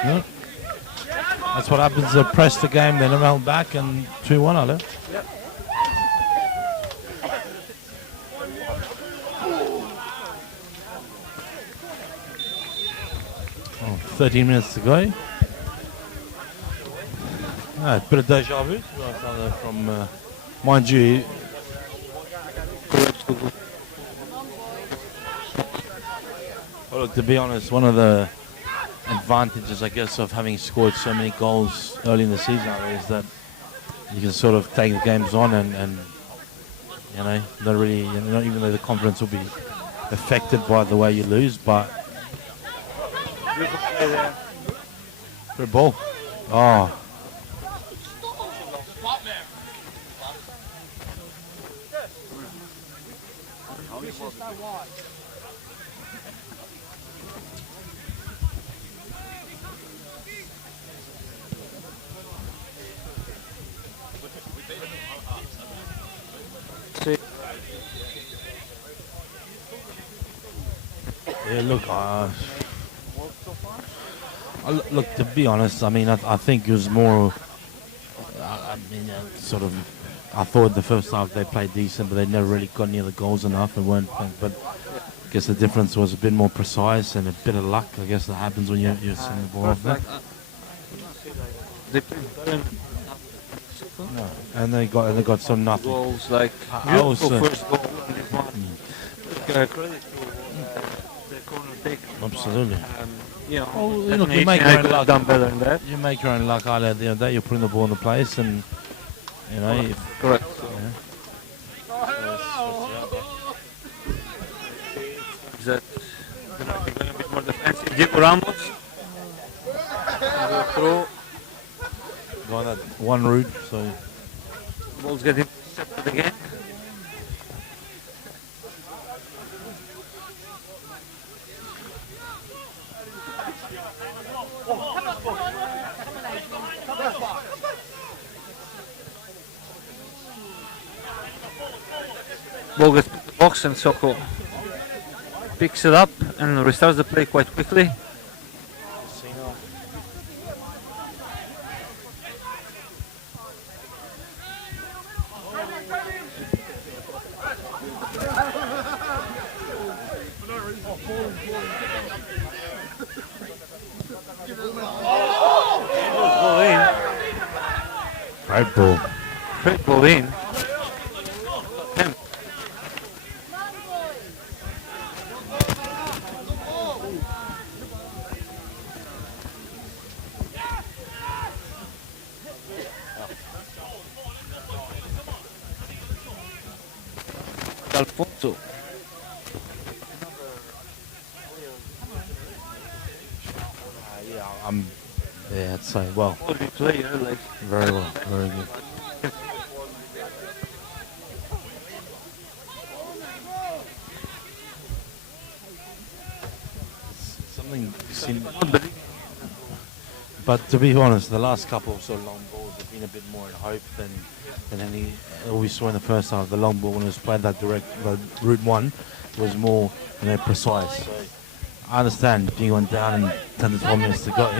Yeah. That's what happens. They press the game, they never held back, and 2-1 I left. Yep. Oh, 13 minutes to go. A bit of deja vu from, mind you, well, look, to be honest, one of the advantages, I guess, of having scored so many goals early in the season is that you can sort of take the games on and you know, not really, not even though the confidence will be affected by the way you lose, but good ball. Oh. Yeah, look, to be honest, I mean, I think it was more, sort of, I thought the first half they played decent, but they never really got near the goals enough and weren't playing, but I guess the difference was a bit more precise and a bit of luck, I guess, that happens when you're sending the ball off there. No, and they got some nothing. Goals like also, first goal credit to the corner take. Absolutely. You know, look, you make your own luck. Done better than that. You make your own luck out at the end of the day. You're putting the ball in the place, and you know. Correct. Is that going a bit more defensive? Diego Ramos. Go through. Got that one route, so Ball's getting intercepted again. Ball gets put in the box and Soko picks it up and restarts the play quite quickly. great ball. Great ball in. Alfonso. Yeah, I'd say, well, Player, like very well, very good. seen, but to be honest, the last couple of sort of long balls have been a bit more in hope than any we saw in the first half. The long ball when it was played that direct, the route one, was more precise. So I understand being on down and 10 to 12 minutes to go.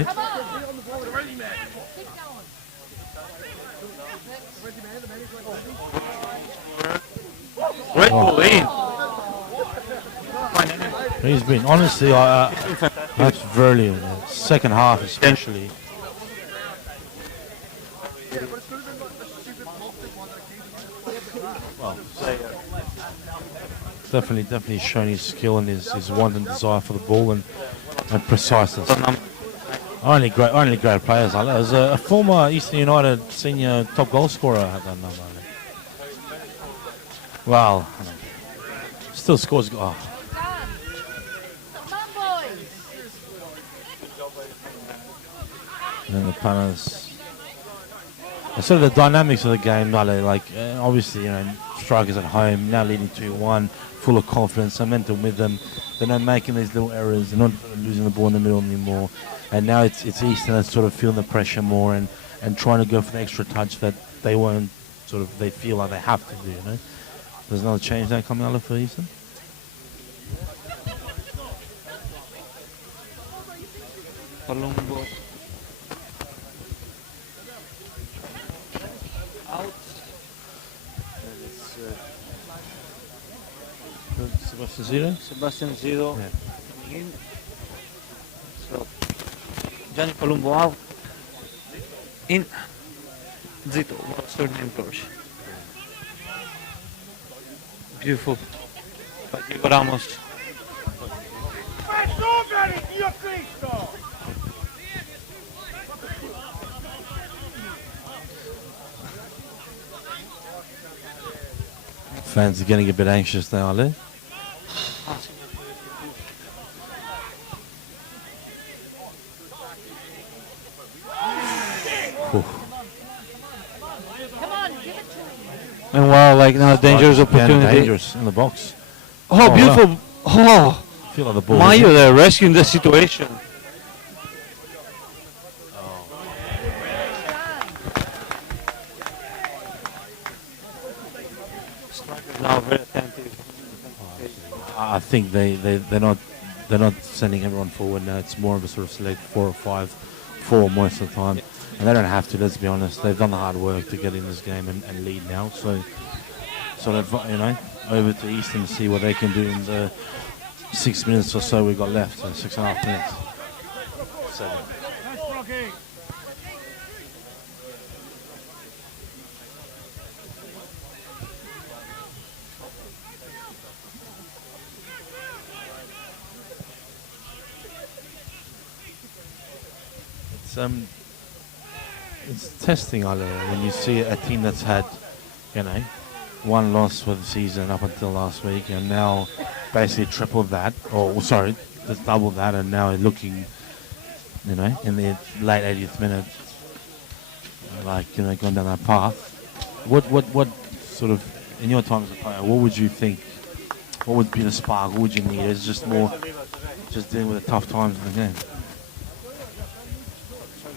Great ball in. He's been honestly, that's very second half especially. Well, definitely shown his skill and his want and desire for the ball and preciseness. Only great players. Like that. There's a former Eastern United senior top goal scorer had that number. Well, still scores. Oh. And then the punters. Sort of the dynamics of the game, like obviously, strikers at home, now leading 2-1, full of confidence, momentum with them. They're not making these little errors, they're not losing the ball in the middle anymore. And now it's Eastern that's sort of feeling the pressure more and trying to go for the extra touch that they won't they feel like they have to do, There's another change now coming out for Eastern. Palumbo. Out. Sebastian Zero? Sebastian Zero. Yeah. Coming in. So, Gianni Palumbo out. In. Zito. What's her name, coach? Beautiful. By Diego Ramos. Fans are getting a bit anxious now, are they? And wow, like now dangerous opportunity. Dangerous in the box. Oh, beautiful. Oh, Feel like the ball. Mayo there rescuing the situation. Strikers now very attentive. I think they're not sending everyone forward now. It's more of a sort of select 4 or 5 4 most of the time. And they don't have to, let's be honest. They've done the hard work to get in this game and lead now. So sort of, over to Eastern to see what they can do in the 6 minutes or so we've got left. So 6.5 minutes. 7. It's testing, when you see a team that's had, one loss for the season up until last week, and now basically tripled that, or sorry, just doubled that, and now looking, in the late 80th minute, going down that path. What sort of, in your time as a player, what would you think? What would be the spark? What would you need? Is it just more, just dealing with the tough times in the game?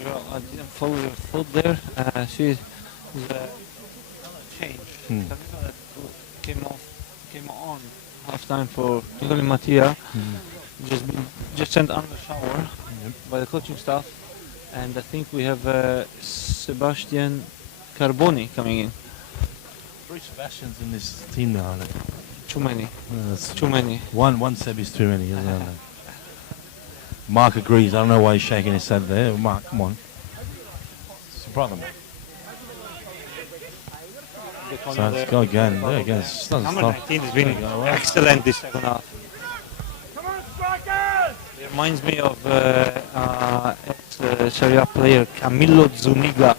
I didn't follow your thought there. She's change. Came on half time for Tony Mattia. Just sent under shower by the coaching staff, and I think we have Sebastian Carboni coming in. 3 Sebastians in this team now, aren't there? Too many. Too many. One Seb is too many, isn't it? Mark agrees. I don't know why he's shaking his head there. Mark, come on. It's your brother, man. So let's go again. There again. It just doesn't Number stop. 19 has been excellent this second half. Come on, strikers! It reminds me of ex-Sharia player Camilo Zuniga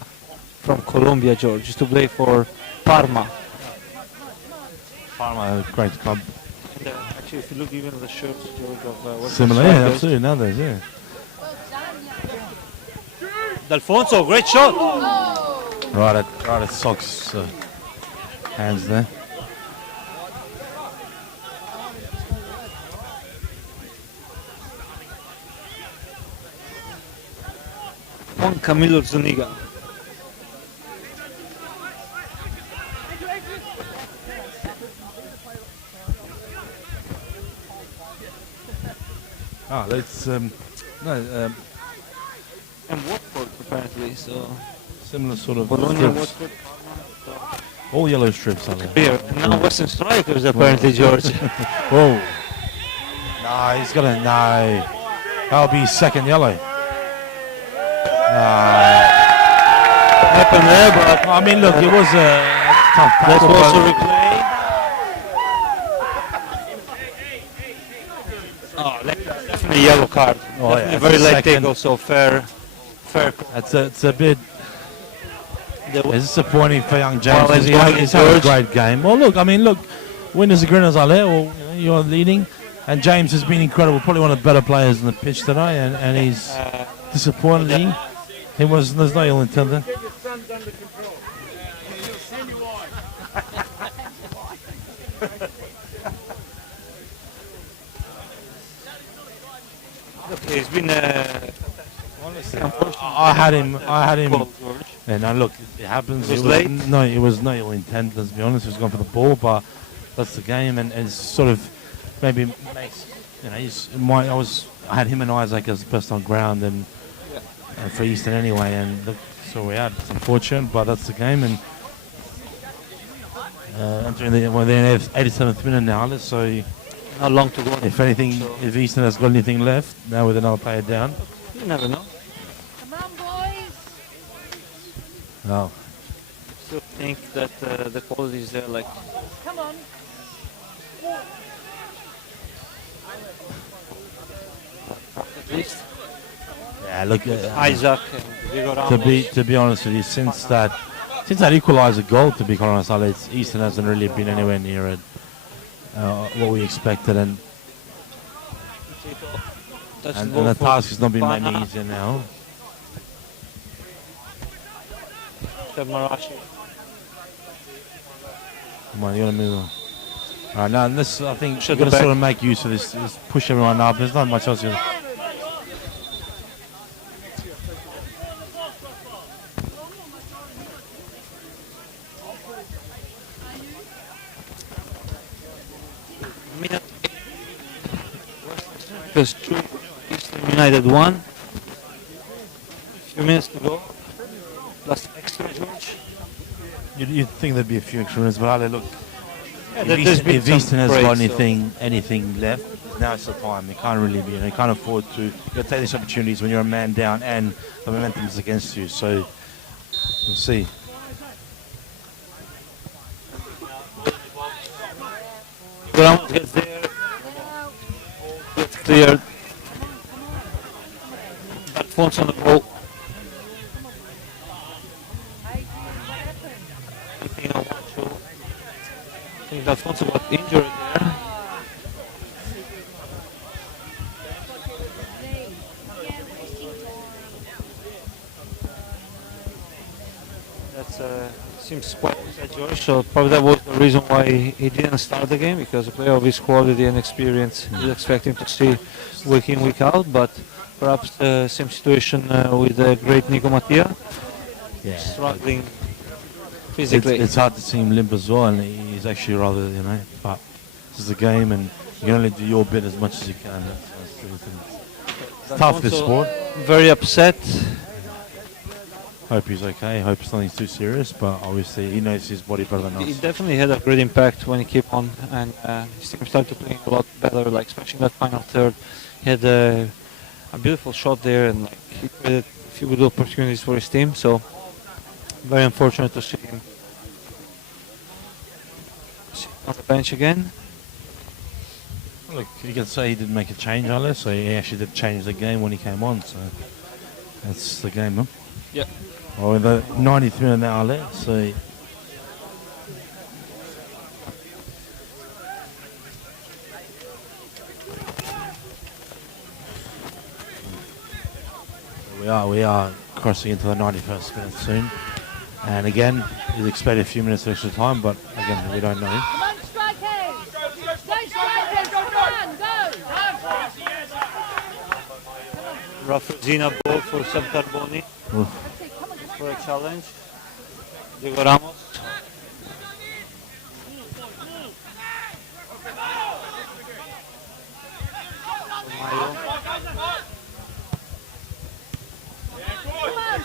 from Colombia, George. Used to play for Parma. Parma, a great club. And, actually, if you look even at the shirts, George, of Similar, yeah, absolutely. Nowadays, yeah. D'Alfonso, great shot! Right at Sock's hands there. Camilo Zuniga. Oh, let's And Watford apparently, so similar sort of Bologna, strips. Watford, All yellow strips are there. here. Now Western Strikers apparently, George. Whoa. No, he's got a no. That'll be his second yellow. Happened there, but I mean, look, it was a tough let's tackle. also but- replay. Oh, definitely yellow card. Oh, Definitely yeah, very it's a late second. tackle, so fair. It's a bit it's disappointing for young James. Well, because enjoying he's it, had a George. great game. Well, look, I mean, look, winners and grinners are there. Well, you're leading, and James has been incredible. Probably one of the better players on the pitch today, and he's disappointing. There's no ill intent there. Get your sons under control. You'll see me why. Look, he's been I had him. Well, George. And now look, it happens. It was late? No, it was no ill intent. Let's be honest. He was going for the ball, but that's the game, and it's sort of maybe makes I had him and Isaac as the best on ground, and for Eastern anyway, and look, so we had. It's unfortunate, but that's the game, and entering the 87th minute now. So Not long to go. if anything, if Eastern has got anything left, now with another player down. You never know. Come on, boys. Oh, Still think that the quality is there, like Come on. at least yeah. Look, Isaac and Vigor Ramos. to be honest with you, since that equaliser goal, to be quite honest, Alex, Eastern hasn't really been anywhere near it. What we expected, and That's and goal the for task has not been made Bana. easier now. Marashi. Come on, you gotta move on. All right, now this I think Should we're go gonna sort back. of make use of this. Just push everyone up. There's not much else. Minute 2, Eastern United 1. Few minutes to go. Plus extra, George. You'd think there'd be a few extra runs, but Ale, look, if some Eastern has breaks, got so- anything left, now's the time. It can't really be. You can't afford to. You got to take these opportunities when you're a man down and the momentum is against you. So we'll see. Ground gets there. Gets cleared. Alfonso on the ball. Anything I want to. I think Alfonso got injured there. That seems quite upset George, so probably that was the reason why he didn't start the game, because a player of his quality and experience is expecting to see week in, week out, but perhaps the same situation with the great Nico Mattia, Yeah. struggling physically. It's hard to see him limp as well, and he's actually rather, but this is the game, and you can only do your bit as much as you can. That's the thing. It's tough, this Alfonso sport. Very upset. Hope he's okay. Hope it's nothing too serious, but obviously he knows his body better than He us. definitely had a great impact when he came on, and his team started playing a lot better, like especially in that final third. He had a beautiful shot there, and like, he created a few good opportunities for his team, so very unfortunate to see him on the bench again. Look, you can say he did make a change, Ale, so he actually did change the game when he came on, so that's the game, huh? Yep. Well, in the 93 minute now, Ale, so we are crossing into the 91st minute soon, and again, you'd expect a few minutes of extra time, but again, we don't know. Come on, strikers. Go, strikers. Come on, go. Raffazzina ball for Sam Carboni. For a challenge. Diego Ramos.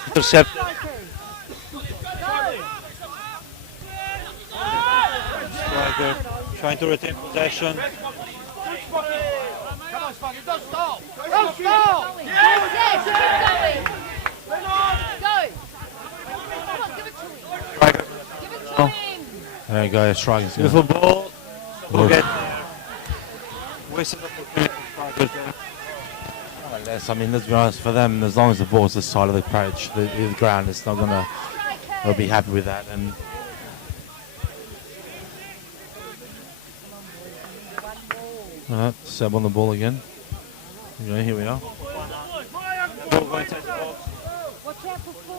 Intercept. Striker trying to retain possession. Come on, Sparky, don't stop! Don't stop! That's it, keep going. Go. Come on, give it to him. Striker. Give it to him. There you go, striking. Beautiful ball. We'll Good. get there. Wasted opportunity for strikers there. Yes, I mean, let's be honest, for them, as long as the ball's this side of the approach, the ground, it's not going to, they'll be happy with that. And Seb on the ball again. Okay, here we are. Ball going inside the box.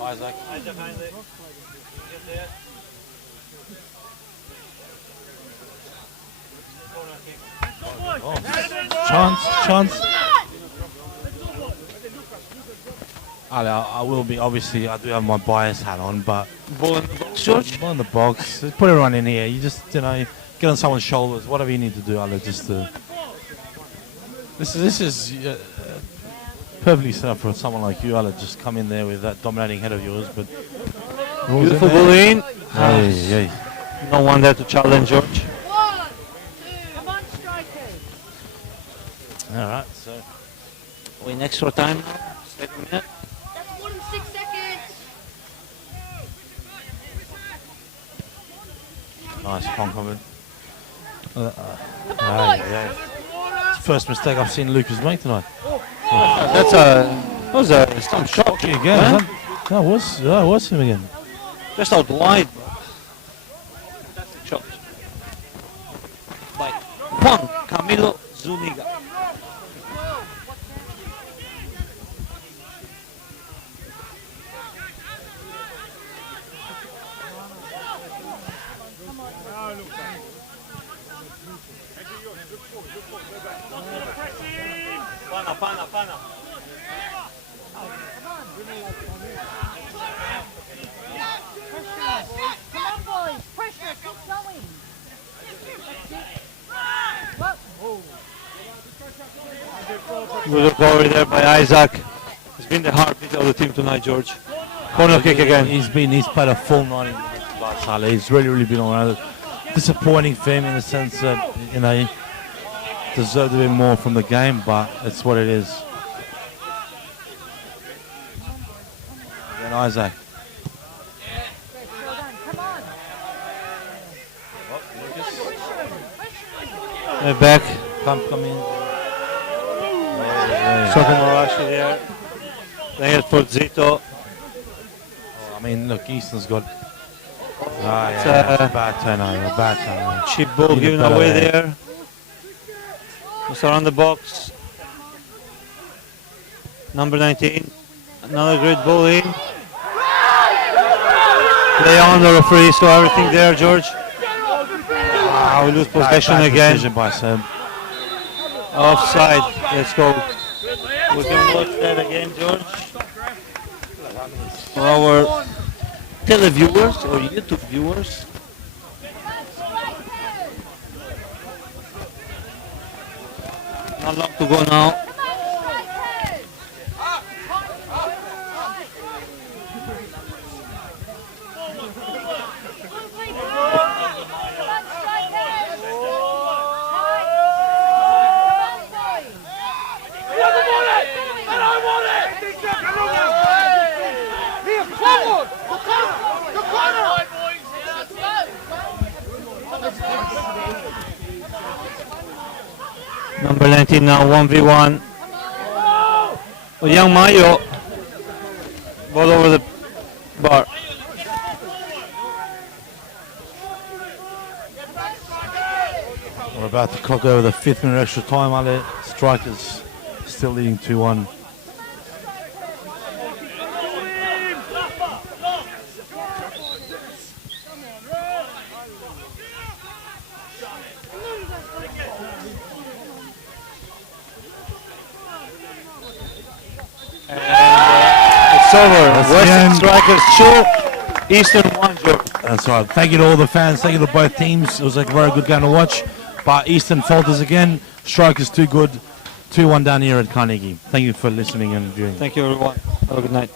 Isaac. Isaac kindly. Get there. Oh. Chance. I will be, obviously, I do have my bias hat on, but Ball in the box, George. ball in the box. Just put everyone in here. You just, get on someone's shoulders, whatever you need to do, Ale, just this is perfectly set up for someone like you, Ale. Just come in there with that dominating head of yours, but Beautiful ball in. Hey. No one there to challenge George. 1, 2. Come on, strikers. All right, so We in extra time now. Second minute. That's 1 and 6 seconds. nice punk of it. Come on, boys. It's the first mistake I've seen Lucas make tonight. That was some shot. Okay, again. Huh? That was him again. Just out wide. Fantastic shot. By Juan Camilo Zuniga. Pana. Come on, boys. Pressure. Keep going. Good recovery there by Isaac. He's been the heartbeat of the team tonight, George. Corner kick again. He's played a full 90 minutes last Salah. He's really been all around. Disappointing for him in the sense that, he deserved a bit more from the game, but it's what it is. And Isaac. They're back. Come in. Soko Marashi there. Playing it for Zito. I mean, look, Easton's got It's bad turnover. cheap ball Need a given better away head. there. It's around the box. Number 19. Another great ball in. Play on the referee, so everything there, George. We lose possession Bad again. decision by Seb. Offside. Let's go. We can watch that again, George. For our televiewers or YouTube viewers. Not long to go now. Number 19 now, 1v1. Young Mayo. Ball over the bar. We're about to clock over the 5th minute extra time, Ale. Strikers still leading 2-1. And it's It's over. That's the Western end. Strikers 2, Eastern 1, Joe. That's right. Thank you to all the fans. Thank you to both teams. It was a very good game to watch. But Eastern falters again. Strikers too good. 2-1 down here at Carnegie. Thank you for listening and viewing. Thank you, everyone. Have a good night.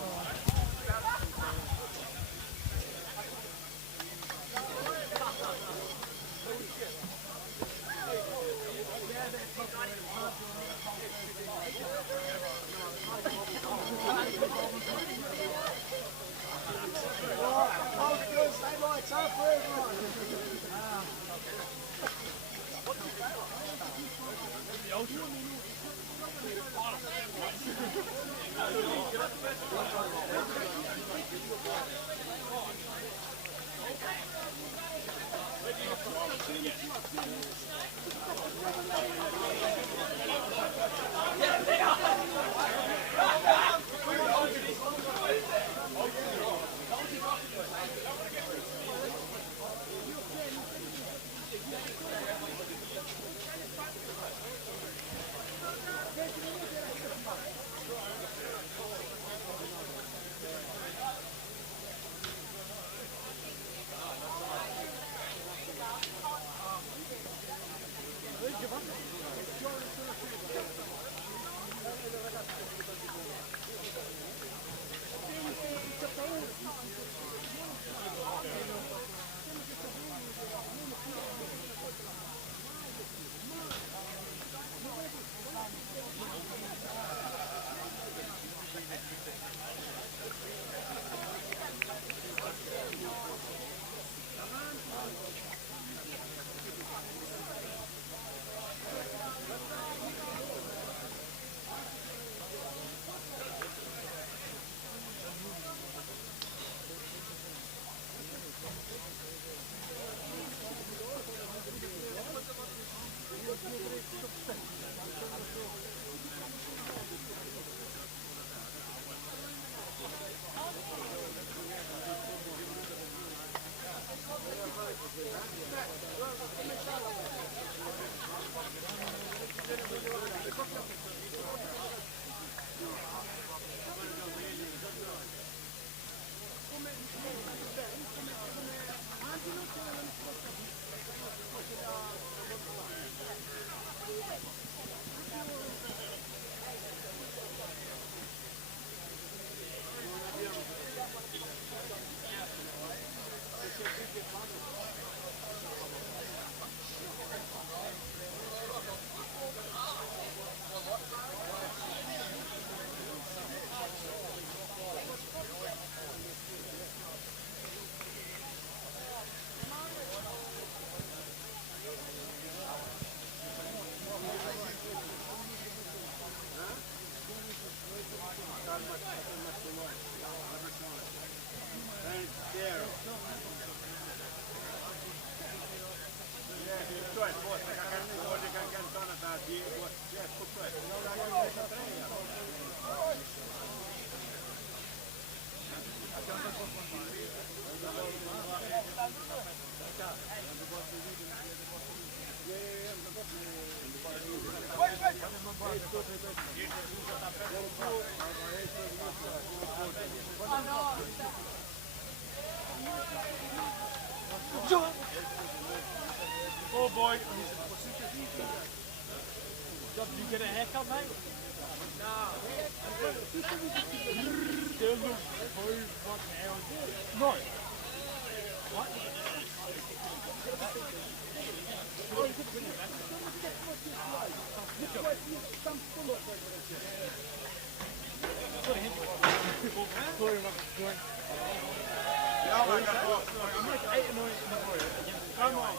Oh boy. Did you get a haircut, mate? Still looks very fucking hell. No. What? Come on.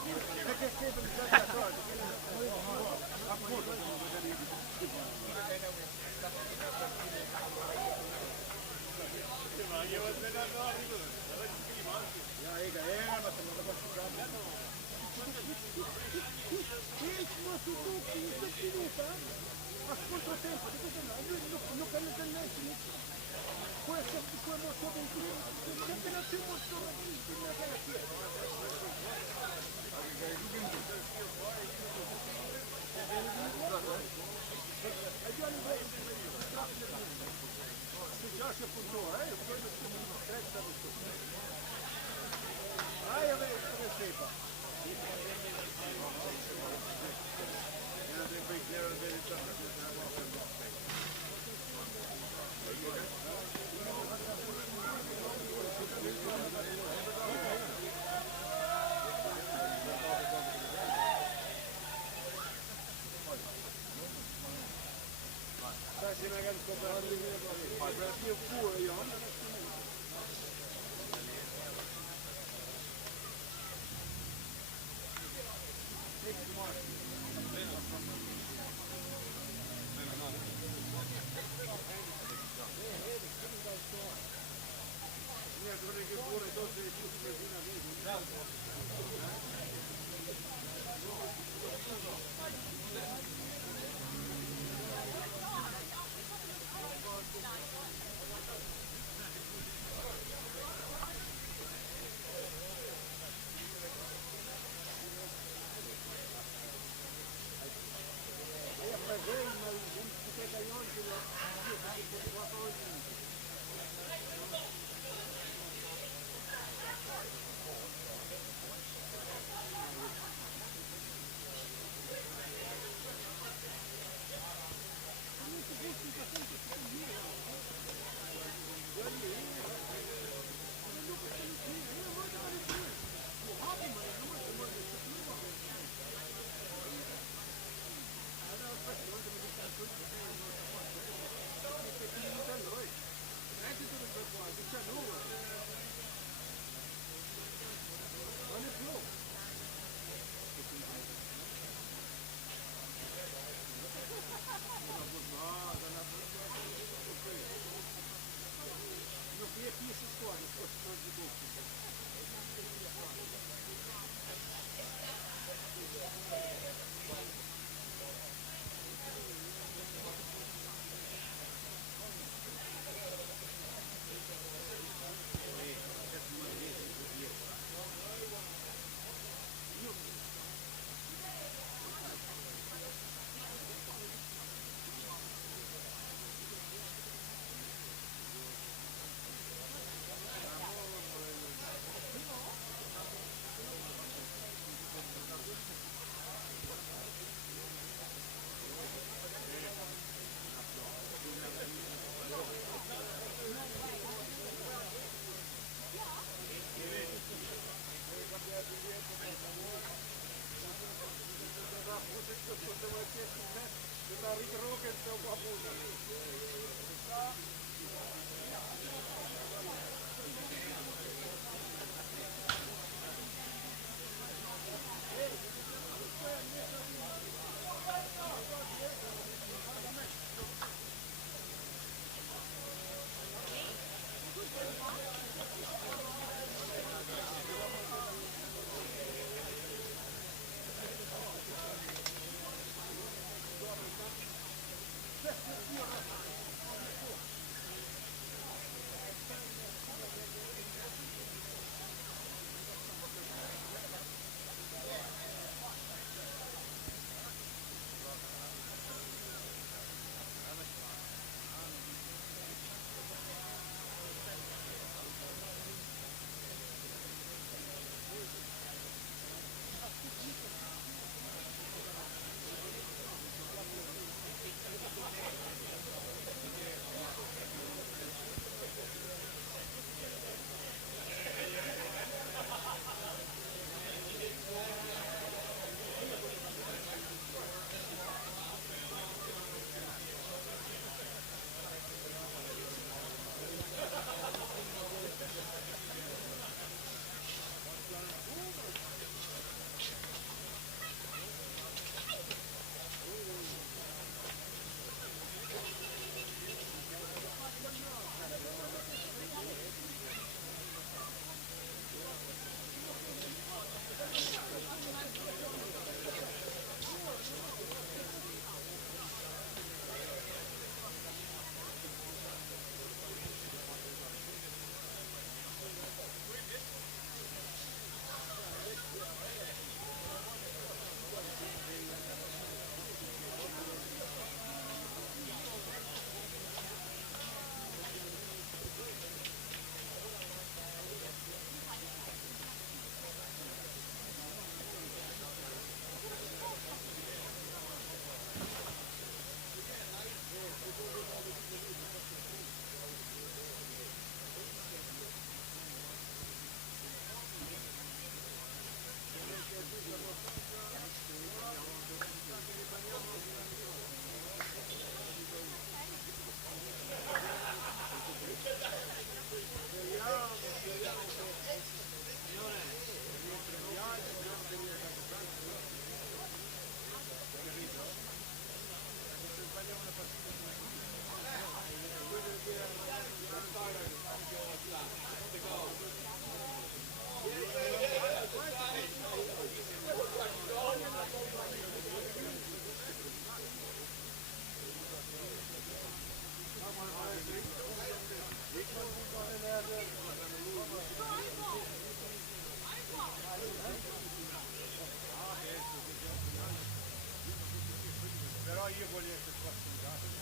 io voglio essere qua scusato.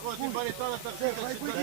Poi ti pare tutta la partita